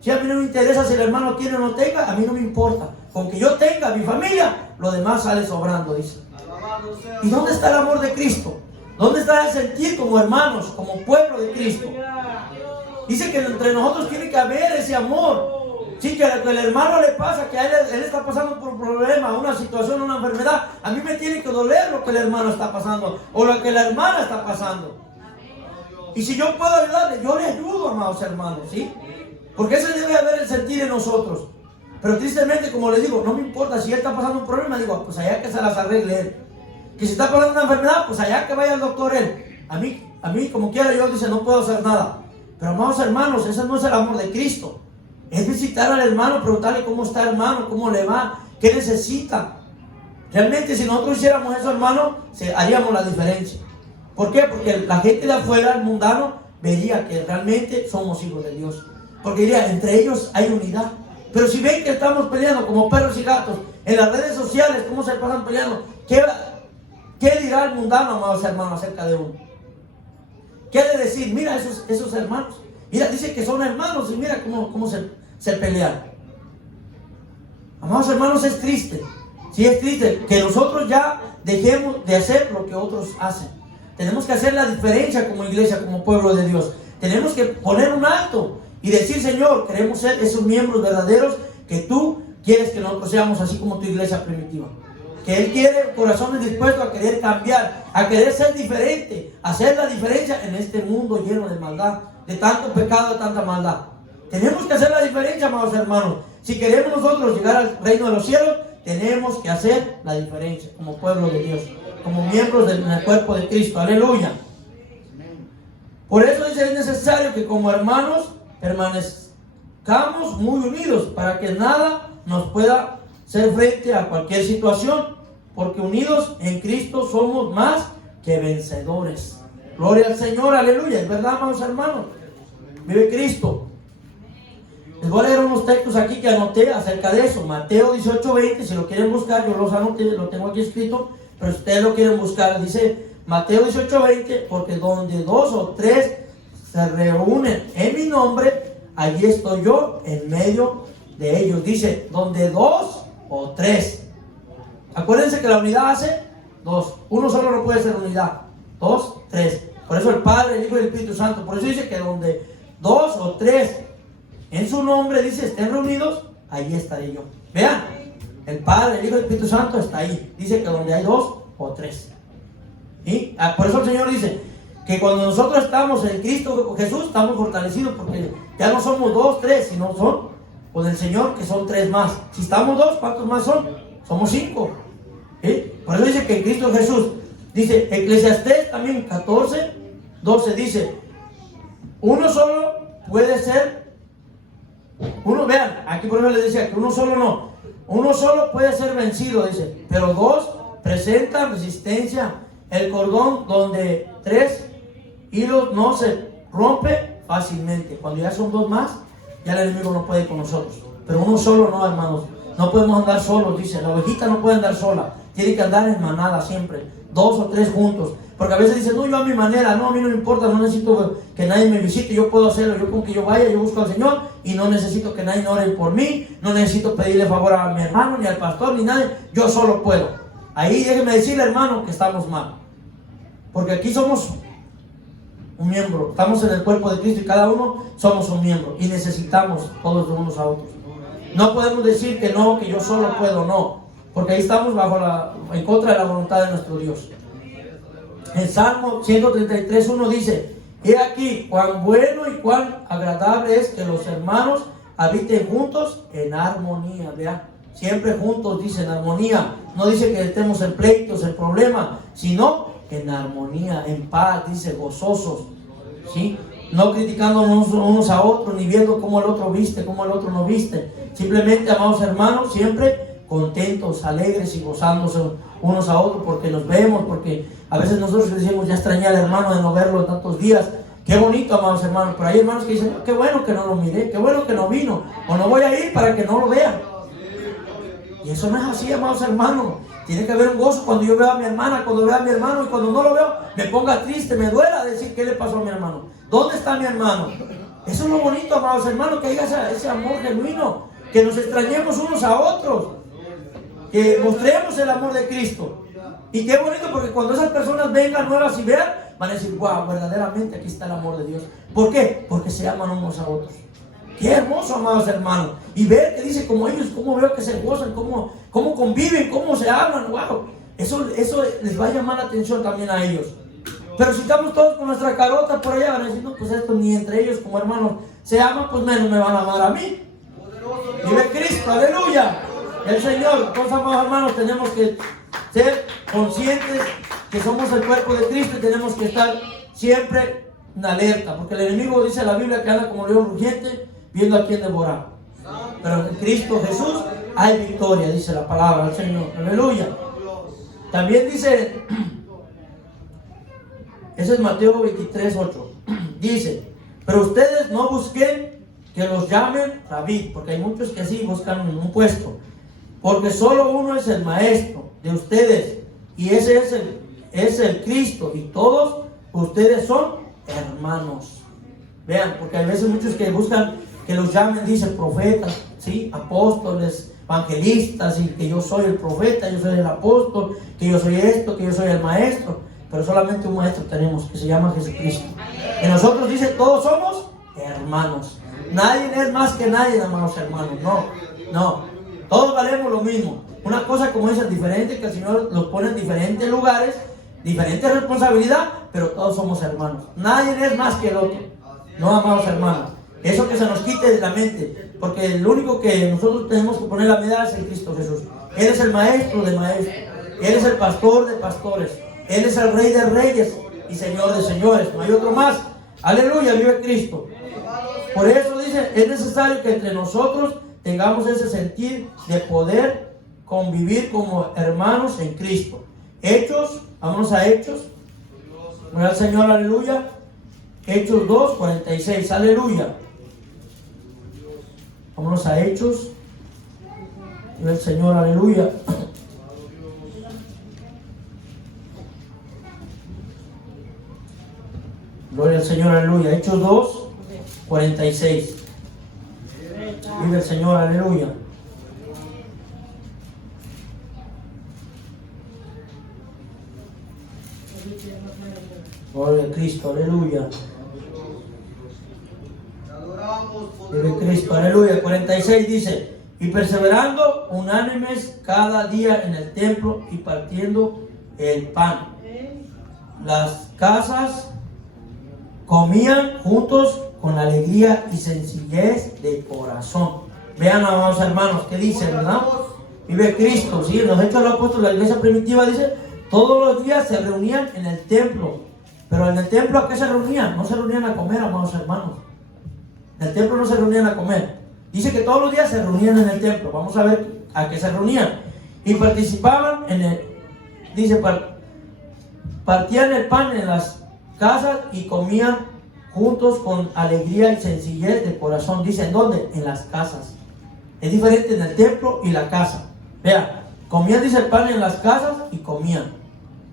Si a mí no me interesa si el hermano tiene o no tenga, a mí no me importa. Con que yo tenga mi familia, lo demás sale sobrando, dice. ¿Y dónde está el amor de Cristo? ¿Dónde está el sentir como hermanos, como pueblo de Cristo? Dice que entre nosotros tiene que haber ese amor. Sí, que el hermano le pasa, que a él está pasando por un problema, una situación, una enfermedad. A mí me tiene que doler lo que el hermano está pasando, o lo que la hermana está pasando. Y si yo puedo ayudarle, yo le ayudo, amados hermanos, ¿sí? Porque ese debe haber el sentir en nosotros. Pero tristemente, como les digo, no me importa si él está pasando un problema, digo, pues allá que se las arregle él. Que si está pasando una enfermedad, pues allá que vaya el doctor él. A mí como quiera, yo dice, no puedo hacer nada. Pero amados hermanos, ese no es el amor de Cristo. Es visitar al hermano, preguntarle cómo está el hermano, cómo le va, qué necesita. Realmente si nosotros hiciéramos eso, hermano, haríamos la diferencia. ¿Por qué? Porque la gente de afuera, el mundano, vería que realmente somos hijos de Dios. Porque diría, entre ellos hay unidad. Pero si ven que estamos peleando como perros y gatos en las redes sociales, cómo se pasan peleando, ¿qué dirá el mundano, amados hermanos, acerca de uno? ¿Qué ha de decir? Mira esos hermanos. Mira, dice que son hermanos y mira cómo se pelean. Amados hermanos, es triste. Sí, es triste que nosotros ya dejemos de hacer lo que otros hacen. Tenemos que hacer la diferencia como iglesia, como pueblo de Dios. Tenemos que poner un alto y decir, Señor, queremos ser esos miembros verdaderos que tú quieres que nosotros seamos, así como tu iglesia primitiva. Que Él quiere corazones dispuestos a querer cambiar, a querer ser diferente, hacer la diferencia en este mundo lleno de maldad, de tanto pecado, de tanta maldad. Tenemos que hacer la diferencia, amados hermanos. Si queremos nosotros llegar al reino de los cielos, tenemos que hacer la diferencia como pueblo de Dios, como miembros del cuerpo de Cristo. Aleluya. Por eso dice, es necesario que como hermanos permanezcamos muy unidos para que nada nos pueda ser frente a cualquier situación, porque unidos en Cristo somos más que vencedores. Gloria al Señor, aleluya. Es verdad, amados hermanos. Vive Cristo. Les voy a leer unos textos aquí que anoté acerca de eso. Mateo 18:20, si lo quieren buscar, yo los anoté, lo tengo aquí escrito, pero si ustedes lo quieren buscar, dice Mateo 18:20, porque donde 2 o 3 se reúnen en mi nombre, allí estoy yo en medio de ellos. Dice, donde 2 o 3. Acuérdense que la unidad hace 2. Uno solo no puede ser unidad. 2, 3. Por eso el Padre, el Hijo y el Espíritu Santo. Por eso dice que donde 2 o 3 en su nombre, dice, estén reunidos, ahí estaré yo. Vean, el Padre, el Hijo y el Espíritu Santo está ahí. Dice que donde hay 2 o 3. ¿Sí? Por eso el Señor dice que cuando nosotros estamos en Cristo Jesús, estamos fortalecidos, porque ya no somos 2, 3, sino son con el Señor, que son 3 más. Si estamos 2, ¿cuántos más son? Somos 5. ¿Sí? Por eso dice que en Cristo Jesús, dice Eclesiastés también 14:12, dice, uno solo puede ser, vean, aquí por eso les decía que uno solo puede ser vencido, dice, pero 2 presentan resistencia. El cordón donde 3 hilos no se rompe fácilmente. Cuando ya son 2 más, ya el enemigo no puede con nosotros. Pero uno solo no, hermanos. No podemos andar solos, dice. La ovejita no puede andar sola. Tiene que andar en manada siempre. 2 o 3 juntos. Porque a veces dicen, no, yo a mi manera. No, a mí no me importa. No necesito que nadie me visite. Yo puedo hacerlo. Yo con que yo vaya, yo busco al Señor. Y no necesito que nadie ore por mí. No necesito pedirle favor a mi hermano, ni al pastor, ni nadie. Yo solo puedo. Ahí déjeme decirle, hermano, que estamos mal. Porque aquí somos un miembro. Estamos en el cuerpo de Cristo y cada uno somos un miembro. Y necesitamos todos de unos a otros. No podemos decir que no, que yo solo puedo, no. Porque ahí estamos en contra de la voluntad de nuestro Dios. En Salmo 133:1 dice, he aquí cuán bueno y cuán agradable es que los hermanos habiten juntos en armonía. Vea, siempre juntos, dice, en armonía. No dice que estemos en pleitos, en problemas, sino en armonía, en paz, dice, gozosos, ¿sí? No criticándonos unos a otros, ni viendo cómo el otro viste, cómo el otro no viste. Simplemente, amados hermanos, siempre contentos, alegres y gozándose unos a otros, porque nos vemos, porque a veces nosotros decimos, ya extrañé al hermano de no verlo en tantos días. Qué bonito, amados hermanos, pero hay hermanos que dicen, qué bueno que no lo miré, qué bueno que no vino, o no voy a ir para que no lo vean. Y eso no es así, amados hermanos. Tiene que haber un gozo cuando yo veo a mi hermana, cuando veo a mi hermano, y cuando no lo veo, me ponga triste, me duela decir qué le pasó a mi hermano. ¿Dónde está mi hermano? Eso es lo bonito, amados hermanos, que haya ese amor genuino, que nos extrañemos unos a otros, que mostremos el amor de Cristo. Y qué bonito, porque cuando esas personas vengan nuevas y vean, van a decir, wow, verdaderamente aquí está el amor de Dios. ¿Por qué? Porque se aman unos a otros. Qué hermoso, amados hermanos. Y ver que dice, como ellos, cómo veo que se gozan, cómo conviven, cómo se hablan. Wow, eso les va a llamar la atención también a ellos. Pero si estamos todos con nuestra carota por allá, van a decir, no, pues esto ni entre ellos como hermanos se aman, pues menos me van a amar a mí. Vive Cristo, aleluya. El Señor. Entonces, amados hermanos, tenemos que ser conscientes que somos el cuerpo de Cristo y tenemos que estar siempre en alerta. Porque el enemigo, dice la Biblia, que anda como león rugiente, viendo a quién devorar. Pero en Cristo Jesús hay victoria, dice la palabra del Señor. Aleluya. También dice, ese es Mateo 23:8. Dice, pero ustedes no busquen que los llamen rabí, porque hay muchos que así buscan un puesto. Porque solo uno es el maestro de ustedes, y ese es el Cristo, y todos ustedes son hermanos. Vean, porque hay veces muchos que buscan que los llamen, dicen profetas, ¿sí? Apóstoles, evangelistas, y que yo soy el profeta, yo soy el apóstol, que yo soy esto, que yo soy el maestro. Pero solamente un maestro tenemos, que se llama Jesucristo. Y nosotros, dice, todos somos hermanos. Nadie es más que nadie, amados hermanos. No. Todos valemos lo mismo. Una cosa, como dicen, diferente, que el Señor los pone en diferentes lugares, diferente responsabilidad, pero todos somos hermanos. Nadie es más que el otro. No, amados hermanos. Eso que se nos quite de la mente, porque el único que nosotros tenemos que poner la medida es el Cristo Jesús. Él es el maestro de maestros. Él es el pastor de pastores. Él es el rey de reyes y señor de señores. No hay otro más. Aleluya, vive Cristo. Por eso dice, es necesario que entre nosotros tengamos ese sentir de poder convivir como hermanos en Cristo. Hechos, vámonos a Hechos. Gloria al Señor, aleluya. Hechos 2:46, aleluya. Vámonos a Hechos. Vive el Señor, aleluya. Gloria al Señor, aleluya. Hechos 2, 46. Vive el Señor, aleluya. Gloria a Cristo, aleluya. Vive Cristo, aleluya. 46 dice: y perseverando unánimes cada día en el templo y partiendo el pan, las casas comían juntos con alegría y sencillez de corazón. Vean, amados hermanos, ¿qué dice, verdad? Vive Cristo, ¿sí? En los Hechos de los Apóstoles, la iglesia primitiva dice, todos los días se reunían en el templo. Pero en el templo, ¿a qué se reunían? No se reunían a comer, amados hermanos. En el templo no se reunían a comer. Dice que todos los días se reunían en el templo. Vamos a ver a qué se reunían. Y participaban en el... Dice, partían el pan en las casas y comían juntos con alegría y sencillez de corazón. Dice, ¿en dónde? En las casas. Es diferente en el templo y la casa. Vea, comían, dice, el pan en las casas y comían,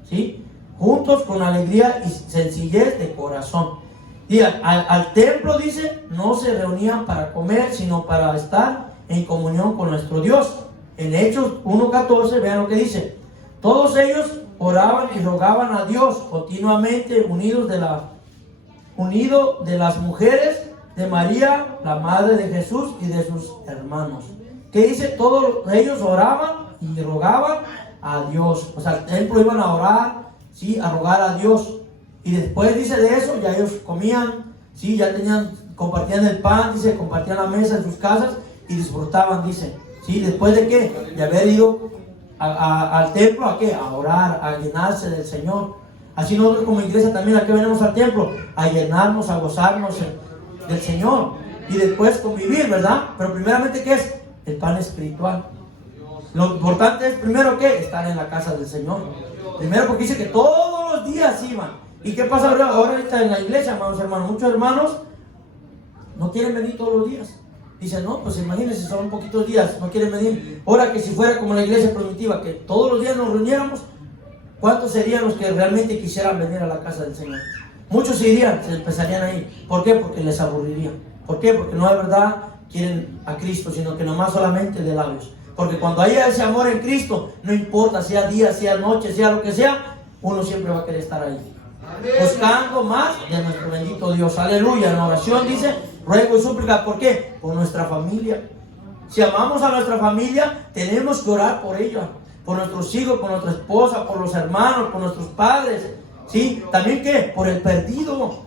¿sí? Juntos con alegría y sencillez de corazón. Y al templo, dice, no se reunían para comer, sino para estar en comunión con nuestro Dios. En Hechos 1:14, vean lo que dice. Todos ellos oraban y rogaban a Dios continuamente, unidos de las mujeres de María, la madre de Jesús, y de sus hermanos. ¿Qué dice? Todos ellos oraban y rogaban a Dios. O sea, al templo iban a orar, sí, a rogar a Dios. Y después, dice, de eso, ya ellos comían, sí, ya compartían el pan, dice, compartían la mesa en sus casas y disfrutaban, dice, sí, después de qué, de haber ido al templo, ¿a qué? A orar, a llenarse del Señor. Así nosotros como iglesia también, ¿a qué venimos al templo? A llenarnos, a gozarnos del Señor y después convivir, ¿verdad? Pero primeramente, ¿qué es? El pan espiritual. Lo importante es primero, ¿qué? Estar en la casa del Señor. Primero, porque dice que todos los días iban. ¿Y qué pasa ahora ahorita en la iglesia, amados hermanos? Muchos hermanos no quieren venir todos los días. Dicen, no, pues imagínense, son poquitos días, no quieren venir. Ahora que si fuera como la iglesia primitiva, que todos los días nos reuniéramos, ¿cuántos serían los que realmente quisieran venir a la casa del Señor? Muchos se irían, se empezarían a ir. ¿Por qué? Porque les aburriría. ¿Por qué? Porque no de verdad quieren a Cristo, sino que nomás solamente de labios. Porque cuando haya ese amor en Cristo, no importa sea día, sea noche, sea lo que sea, uno siempre va a querer estar ahí. Buscando más de nuestro bendito Dios. Aleluya. En oración dice, ruego y súplica. ¿Por qué? Por nuestra familia. Si amamos a nuestra familia, tenemos que orar por ella, por nuestros hijos, por nuestra esposa, por los hermanos, por nuestros padres, ¿sí? También, ¿qué? Por el perdido,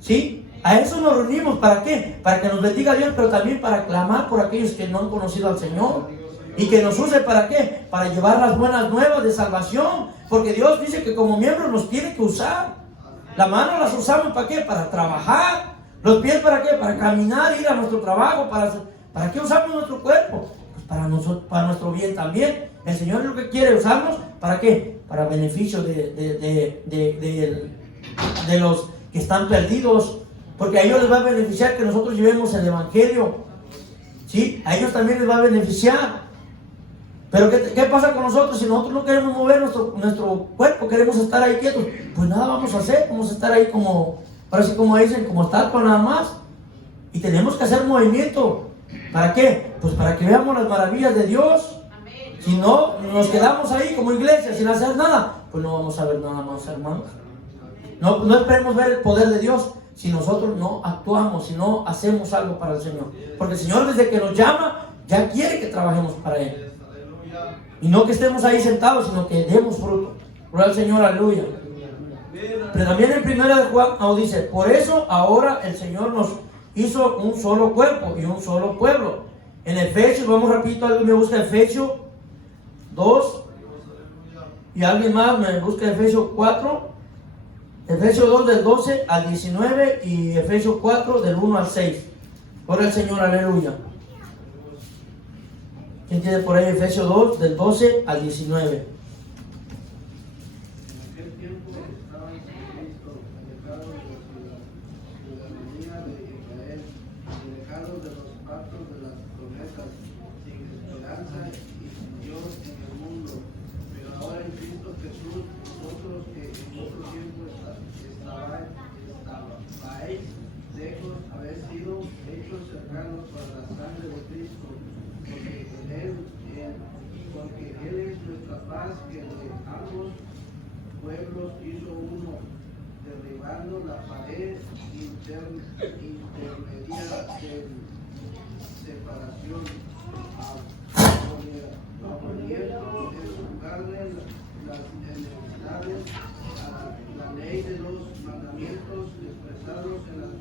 ¿sí? A eso nos reunimos. ¿Para qué? Para que nos bendiga Dios, pero también para clamar por aquellos que no han conocido al Señor. Y que nos use, ¿para qué? Para llevar las buenas nuevas de salvación. Porque Dios dice que como miembros nos tiene que usar. La mano las usamos, ¿para qué? Para trabajar. Los pies, ¿para qué? Para caminar, ir a nuestro trabajo. ¿Para qué usamos nuestro cuerpo? Pues para nuestro bien también. El Señor es lo que quiere usarnos. ¿Para qué? Para beneficio de los que están perdidos. Porque a ellos les va a beneficiar que nosotros llevemos el Evangelio. ¿Sí? A ellos también les va a beneficiar. Pero ¿qué pasa con nosotros si nosotros no queremos mover nuestro cuerpo, queremos estar ahí quietos? Pues nada vamos a hacer, vamos a estar ahí como, parece como dicen, como estatua nada más. Y tenemos que hacer movimiento. ¿Para qué? Pues para que veamos las maravillas de Dios. Si no, nos quedamos ahí como iglesia sin hacer nada, pues no vamos a ver nada más, hermanos. No esperemos ver el poder de Dios si nosotros no actuamos, si no hacemos algo para el Señor. Porque el Señor desde que nos llama, ya quiere que trabajemos para Él. Y no que estemos ahí sentados, sino que demos fruto. Gloria al Señor, aleluya. Pero también en 1 de Juan dice, por eso ahora el Señor nos hizo un solo cuerpo y un solo pueblo. En Efesios, vamos rapidito, alguien me busca Efesios 2. Y alguien más me busca Efesios 4. Efesios 2 del 12 al 19 y Efesios 4 del 1 al 6. Gloria al Señor, aleluya. ¿Quién tiene por ahí Efesios 2 del 12 al 19? En aquel tiempo estaban en Cristo, alejados de la ciudadanía de Israel y alejados de los pactos de la habéis sido hechos cercanos por la sangre de Cristo, porque Él es nuestra paz, que de ambos pueblos hizo uno, derribando la pared intermedia de separación, aboliendo en su carne las enemistades, la ley de los mandamientos expresados en las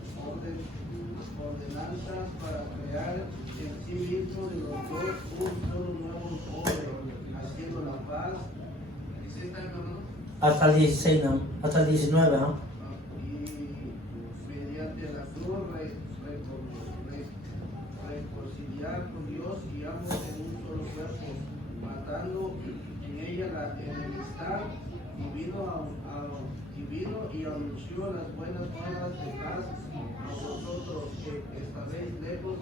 ordenanzas, para crear en sí mismo de los dos un solo nuevo hombre, haciendo la paz. ¿Dice esta, hermano? Hasta el 16, ¿no? Hasta el 19, ¿no? Y mediante la cruz reconciliar con Dios y ambos en un solo cuerpo, matando en ella la enemistad, y vino y anunció las buenas nuevas de paz a vosotros que estabais lejos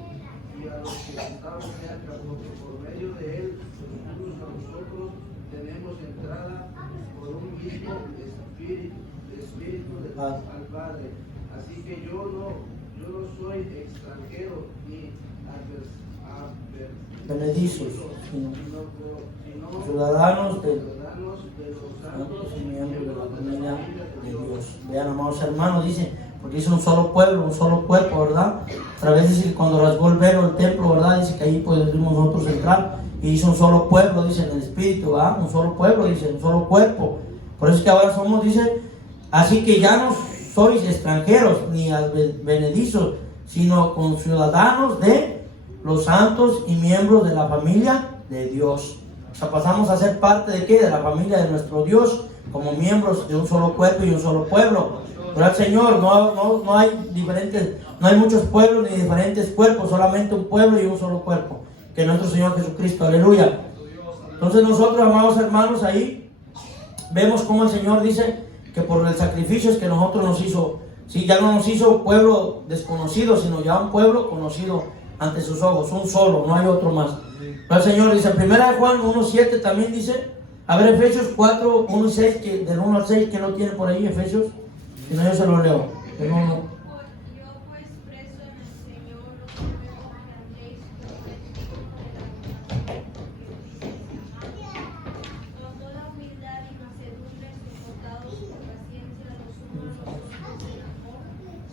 y a los que estamos cerca, porque por medio de él unos a nosotros tenemos entrada por un mismo espíritu al Padre. Así que yo no soy extranjero ni benedizos, sino ciudadanos de los santos y miembros de la familia de Dios. Vean, amados hermanos, dice, porque hizo un solo pueblo, un solo cuerpo, ¿verdad? A veces cuando rasgó el velo del templo, ¿verdad? Dice que ahí podemos nosotros entrar, y hizo un solo pueblo, dice, en el espíritu, ¿verdad? Un solo pueblo, dice, un solo cuerpo. Por eso es que ahora somos, dice, así que ya no sois extranjeros ni benedizos, sino conciudadanos de los santos y miembros de la familia de Dios. O sea, pasamos a ser parte de ¿qué? De la familia de nuestro Dios, como miembros de un solo cuerpo y un solo pueblo. Pero al Señor no hay diferentes, no hay muchos pueblos ni diferentes cuerpos, solamente un pueblo y un solo cuerpo, que es nuestro Señor Jesucristo. Aleluya. Entonces nosotros, amados hermanos, ahí vemos cómo el Señor dice que por el sacrificio que nosotros nos hizo, sí, ya no nos hizo pueblo desconocido, sino ya un pueblo conocido ante sus ojos, un solo, no hay otro más. Pero el Señor dice, en 1 Juan 1:7 también dice, a ver, Efesios 4, 1 y 6, que, del 1 al 6, que no tiene por ahí, Efesios, si no yo se lo leo. El 1. Yo pues preso en el Señor, os ruego que andéis con toda humildad y mansedumbre, soportados con paciencia los unos a los otros en amor,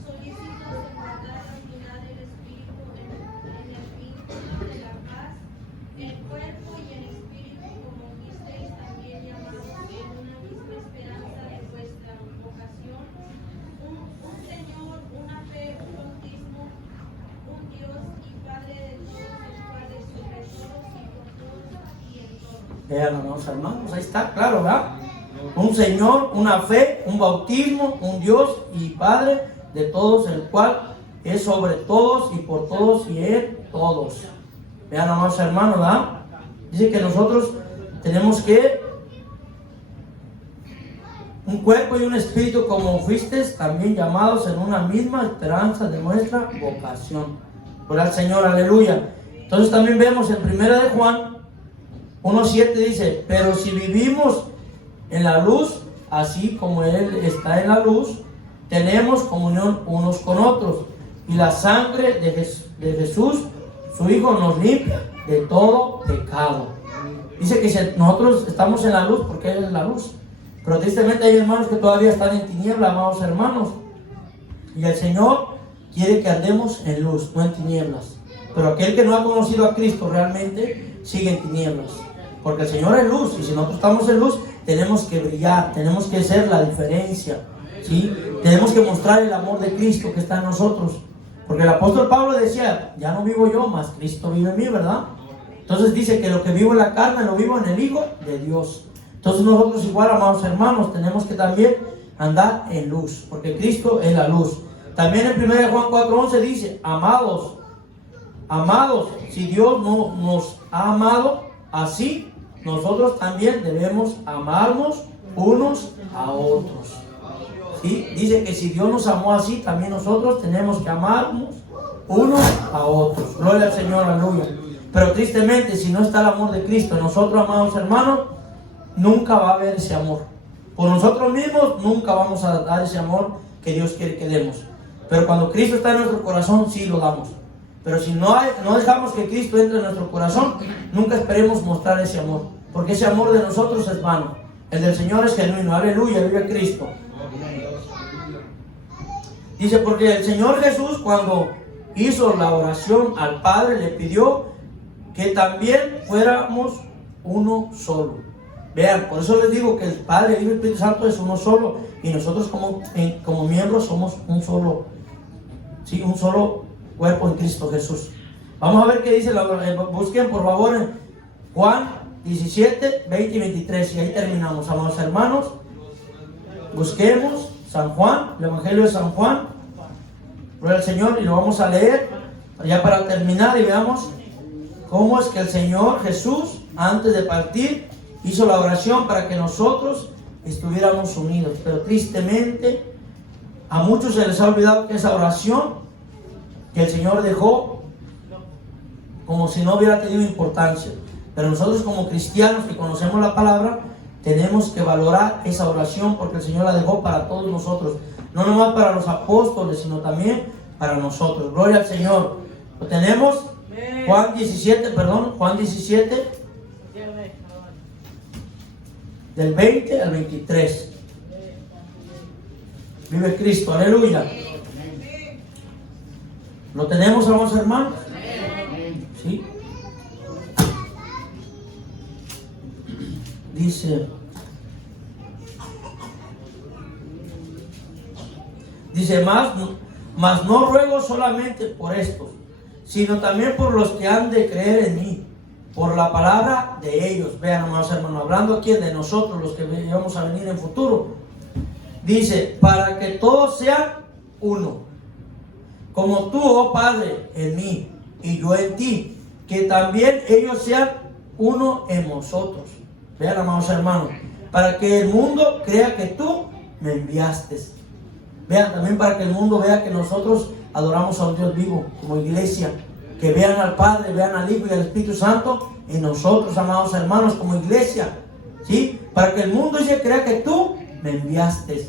solícitos de guardar la unidad del Espíritu en el vínculo de la paz, el cuerpo y el Espíritu, como fuisteis también llamados en una misma esperanza de vuestra vocación, un Señor, una fe, un bautismo, un Dios y Padre de todos, el cual es sobre todos y por todos y en todos. Vean, amados hermanos, ahí está, claro, ¿verdad? Un Señor, una fe, un bautismo, un Dios y Padre de todos, el cual es sobre todos y por todos y en todos. Vean, amados hermanos, ¿verdad? Dice que nosotros tenemos que un cuerpo y un espíritu, como fuisteis también llamados en una misma esperanza de nuestra vocación. Por el Señor, aleluya. Entonces también vemos en 1 de Juan 1:7 dice, pero si vivimos en la luz, así como Él está en la luz, tenemos comunión unos con otros, y la sangre de Jesús, su Hijo, nos limpia de todo pecado. Dice que si nosotros estamos en la luz, porque Él es la luz. Pero tristemente hay hermanos que todavía están en tiniebla, amados hermanos. Y el Señor quiere que andemos en luz, no en tinieblas. Pero aquel que no ha conocido a Cristo realmente sigue en tinieblas. Porque el Señor es luz, y si nosotros estamos en luz, tenemos que brillar, tenemos que ser la diferencia, ¿sí? Tenemos que mostrar el amor de Cristo que está en nosotros. Porque el apóstol Pablo decía, ya no vivo yo, mas Cristo vive en mí, ¿verdad? Entonces dice que lo que vivo en la carne, lo vivo en el Hijo de Dios. Entonces nosotros igual, amados hermanos, tenemos que también andar en luz, porque Cristo es la luz. También en 1 Juan 4:11 dice, amados, si Dios no nos ha amado así, nosotros también debemos amarnos unos a otros. ¿Sí? Dice que si Dios nos amó así, también nosotros tenemos que amarnos unos a otros. Gloria al Señor, aleluya. Pero tristemente, si no está el amor de Cristo en nosotros, amados hermanos, nunca va a haber ese amor. Por nosotros mismos nunca vamos a dar ese amor que Dios quiere que demos. Pero cuando Cristo está en nuestro corazón, sí lo damos. Pero si no dejamos que Cristo entre en nuestro corazón, nunca esperemos mostrar ese amor. Porque ese amor de nosotros es vano. El del Señor es genuino. Aleluya, vive Cristo. Dice, porque el Señor Jesús, cuando hizo la oración al Padre, le pidió que también fuéramos uno solo. Vean, por eso les digo que el Padre, el Hijo y el Espíritu Santo es uno solo. Y nosotros como miembros somos un solo, sí, un solo cuerpo en Cristo Jesús. Vamos a ver qué dice, busquen por favor en Juan 17, 20 y 23. Y ahí terminamos, amados hermanos. Busquemos San Juan, el Evangelio de San Juan. Gloria al Señor, y lo vamos a leer ya para terminar y veamos cómo es que el Señor Jesús, antes de partir, hizo la oración para que nosotros estuviéramos unidos. Pero tristemente, a muchos se les ha olvidado que esa oración que el Señor dejó como si no hubiera tenido importancia. Pero nosotros como cristianos que conocemos la palabra, tenemos que valorar esa oración porque el Señor la dejó para todos nosotros. No nomás para los apóstoles, sino también para nosotros. Gloria al Señor. Lo tenemos. Juan 17, del 20 al 23. Vive Cristo, aleluya. ¿Lo tenemos, hermanos hermanos? ¿Sí? Dice, mas no ruego solamente por estos, sino también por los que han de creer en mí, por la palabra de ellos. Vean, hermanos hermanos, hablando aquí de nosotros, los que vamos a venir en futuro. Dice, para que todos sean uno, como tú, oh Padre, en mí, y yo en ti, que también ellos sean uno en nosotros. Vean, amados hermanos, para que el mundo crea que tú me enviaste. Vean, también para que el mundo vea que nosotros adoramos a un Dios vivo, como iglesia. Que vean al Padre, vean al Hijo y al Espíritu Santo en nosotros, amados hermanos, como iglesia. ¿Sí? Para que el mundo crea que tú me enviaste.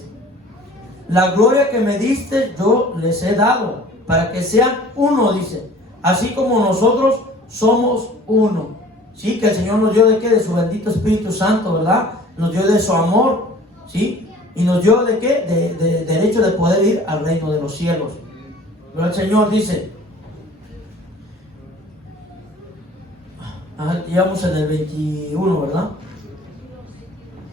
La gloria que me diste yo les he dado, para que sean uno, dice. Así como nosotros somos uno. Sí, que el Señor nos dio de qué, de su bendito Espíritu Santo, ¿verdad? Nos dio de su amor, ¿sí? Y nos dio de qué, de derecho de poder ir al reino de los cielos. Pero el Señor dice, íbamos en el 21, ¿verdad?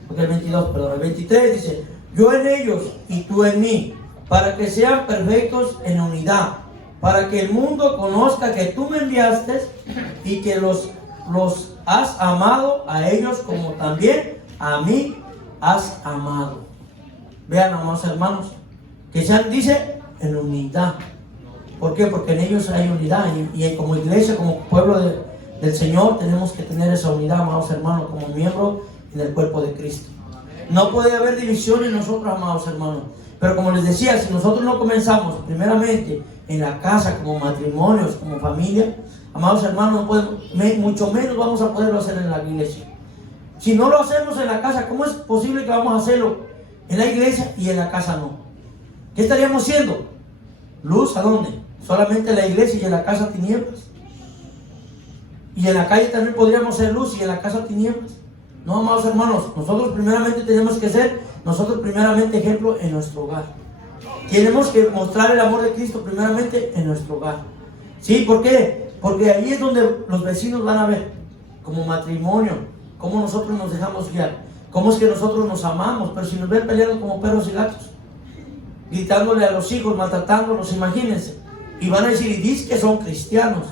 Porque el 22, perdón, el 23 dice, yo en ellos y tú en mí, para que sean perfectos en unidad, para que el mundo conozca que tú me enviaste y que los has amado a ellos como también a mí has amado. Vean, amados hermanos, que sean, dice, en unidad. ¿Por qué? Porque en ellos hay unidad y como iglesia, como pueblo del Señor, tenemos que tener esa unidad, amados hermanos, como miembros del cuerpo de Cristo. No puede haber división en nosotros, amados hermanos. Pero como les decía, si nosotros no comenzamos primeramente en la casa, como matrimonios, como familia, amados hermanos, mucho menos vamos a poderlo hacer en la iglesia. Si no lo hacemos en la casa, ¿cómo es posible que vamos a hacerlo en la iglesia y en la casa no? ¿Qué estaríamos haciendo? ¿Luz a dónde? Solamente en la iglesia y en la casa tinieblas. Y en la calle también podríamos ser luz y en la casa tinieblas. No, amados hermanos, nosotros primeramente tenemos que ser, ejemplo en nuestro hogar. Tenemos que mostrar el amor de Cristo primeramente en nuestro hogar. ¿Sí? ¿Por qué? Porque ahí es donde los vecinos van a ver, como matrimonio, cómo nosotros nos dejamos guiar, cómo es que nosotros nos amamos. Pero si nos ven peleando como perros y gatos, gritándole a los hijos, maltratándolos, imagínense. Y van a decir, y dice que son cristianos.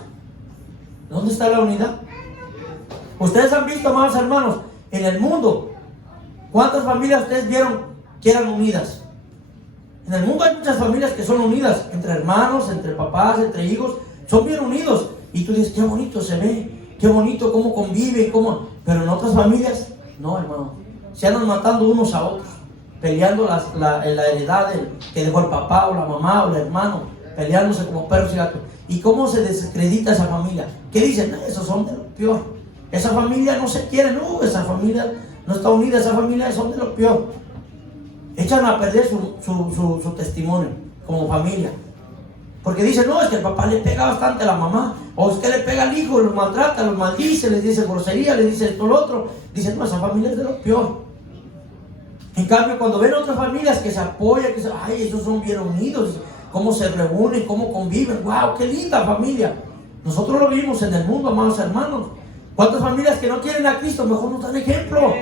¿Dónde está la unidad? Ustedes han visto, amados hermanos, en el mundo, ¿cuántas familias ustedes vieron que eran unidas? En el mundo hay muchas familias que son unidas, entre hermanos, entre papás, entre hijos, son bien unidos. Y tú dices, qué bonito se ve, qué bonito cómo conviven, cómo... Pero en otras familias, no, hermano, se andan matando unos a otros, peleando la heredad que dejó el papá o la mamá o el hermano, peleándose como perros y gatos. ¿Y cómo se desacredita esa familia? ¿Qué dicen? Esos son de lo peor. Esa familia no se quiere, no, esa familia no está unida, esa familia son de lo peor. Echan a perder su testimonio como familia. Porque dicen, no, es que el papá le pega bastante a la mamá, o es que le pega al hijo, los maltrata, los maldice, les dice grosería, les dice esto, lo otro. Dicen, no, esa familia es de lo peor. En cambio, cuando ven otras familias que se apoyan, que se, ay, esos son bien unidos, cómo se reúnen, cómo conviven, wow, qué linda familia. Nosotros lo vivimos en el mundo, amados hermanos. ¿Cuántas familias que no quieren a Cristo? Mejor nos dan ejemplo.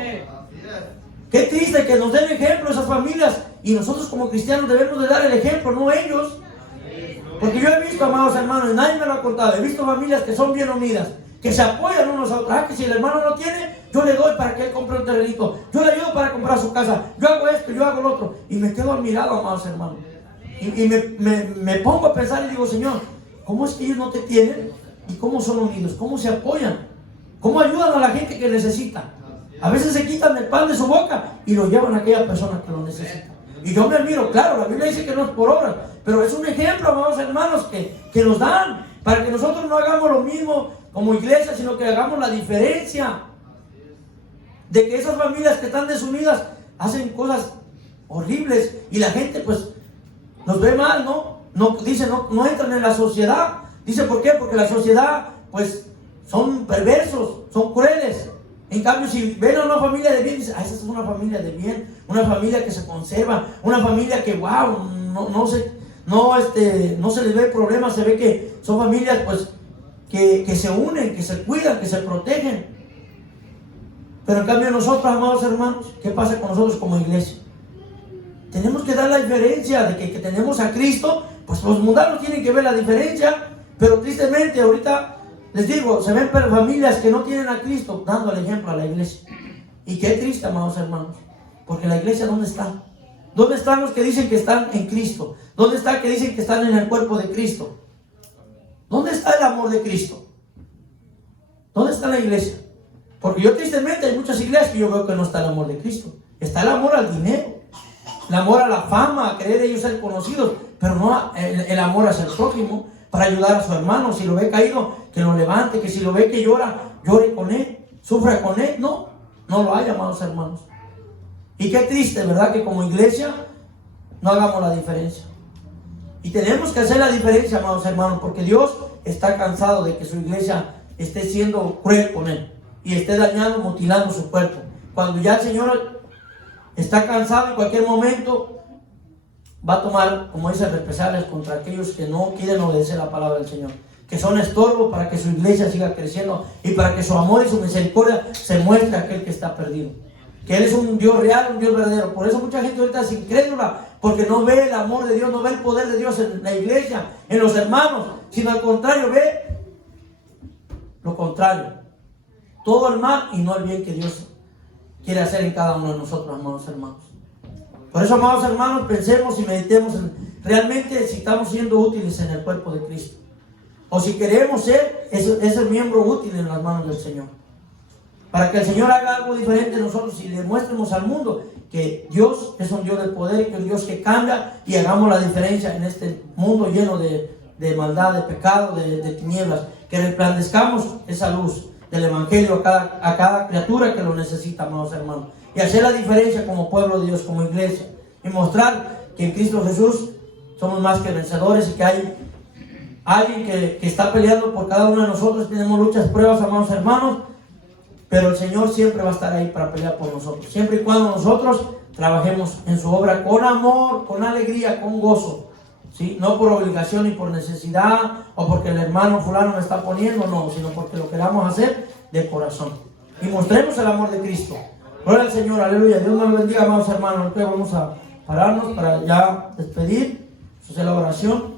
Qué triste que nos den ejemplo esas familias, y nosotros como cristianos debemos de dar el ejemplo, no ellos. Porque yo he visto, amados hermanos, y nadie me lo ha contado, he visto familias que son bien unidas, que se apoyan unos a otros. Ah, que si el hermano no tiene, yo le doy para que él compre un terrenito, yo le ayudo para comprar su casa, yo hago esto, yo hago lo otro, y me quedo admirado, amados hermanos, y me pongo a pensar y digo, Señor, ¿cómo es que ellos no te tienen? ¿Y cómo son unidos? ¿Cómo se apoyan? ¿Cómo ayudan a la gente que necesita? A veces se quitan el pan de su boca y lo llevan a aquella persona que lo necesita. Y yo me admiro, claro, la Biblia dice que no es por obras, pero es un ejemplo, amados hermanos, que nos dan para que nosotros no hagamos lo mismo como iglesia, sino que hagamos la diferencia. De que esas familias que están desunidas hacen cosas horribles y la gente pues nos ve mal, ¿no? Dice, no entran en la sociedad. Dice, ¿por qué? Porque la sociedad pues son perversos, son crueles. En cambio, si ven a una familia de bien, dicen, esa es una familia de bien, una familia que se conserva, una familia que, wow, no se les ve problemas, se ve que son familias, pues, que se unen, que se cuidan, que se protegen. Pero en cambio nosotros, amados hermanos, ¿qué pasa con nosotros como iglesia? Tenemos que dar la diferencia de que tenemos a Cristo, pues los mundanos tienen que ver la diferencia, pero tristemente ahorita, les digo, se ven familias que no tienen a Cristo dando el ejemplo a la iglesia. Y qué triste, amados hermanos, porque la iglesia, ¿dónde está? ¿Dónde están los que dicen que están en Cristo? ¿Dónde están que dicen que están en el cuerpo de Cristo? ¿Dónde está el amor de Cristo? ¿Dónde está la iglesia? Porque yo tristemente hay muchas iglesias que yo veo que no está el amor de Cristo. Está el amor al dinero, el amor a la fama, a querer ellos ser conocidos, pero no el amor hacia el prójimo, para ayudar a su hermano. Si lo ve caído, que lo levante, que si lo ve que llora, llore con él, sufra con él. No lo hay, amados hermanos. Y qué triste, ¿verdad? Que como iglesia no hagamos la diferencia. Y tenemos que hacer la diferencia, amados hermanos, porque Dios está cansado de que su iglesia esté siendo cruel con él y esté dañando, mutilando su cuerpo. Cuando ya el Señor está cansado, en cualquier momento va a tomar, como dice, represalias contra aquellos que no quieren obedecer la palabra del Señor, que son estorbo para que su iglesia siga creciendo y para que su amor y su misericordia se muestre a aquel que está perdido. Que Él es un Dios real, un Dios verdadero. Por eso mucha gente ahorita es incrédula, porque no ve el amor de Dios, no ve el poder de Dios en la iglesia, en los hermanos, sino al contrario, ve lo contrario. Todo el mal y no el bien que Dios quiere hacer en cada uno de nosotros, amados hermanos. Por eso, amados hermanos, pensemos y meditemos en realmente si estamos siendo útiles en el cuerpo de Cristo, o si queremos ser ese miembro útil en las manos del Señor, para que el Señor haga algo diferente en nosotros y demuestremos al mundo que Dios es un Dios de poder, que es un Dios que cambia, y hagamos la diferencia en este mundo lleno de maldad, de pecado, de tinieblas, que resplandezcamos esa luz del Evangelio a cada criatura que lo necesita, amados hermanos, y hacer la diferencia como pueblo de Dios, como iglesia, y mostrar que en Cristo Jesús somos más que vencedores y que hay alguien que está peleando por cada uno de nosotros. Tenemos muchas pruebas, amados hermanos, pero el Señor siempre va a estar ahí para pelear por nosotros, siempre y cuando nosotros trabajemos en su obra con amor, con alegría, con gozo, ¿sí? No por obligación ni por necesidad o porque el hermano fulano me está poniendo, no, sino porque lo queramos hacer de corazón y mostremos el amor de Cristo. Gloria al Señor, aleluya. Dios nos bendiga, amados hermanos. Vamos a pararnos para ya despedir, hacer la oración.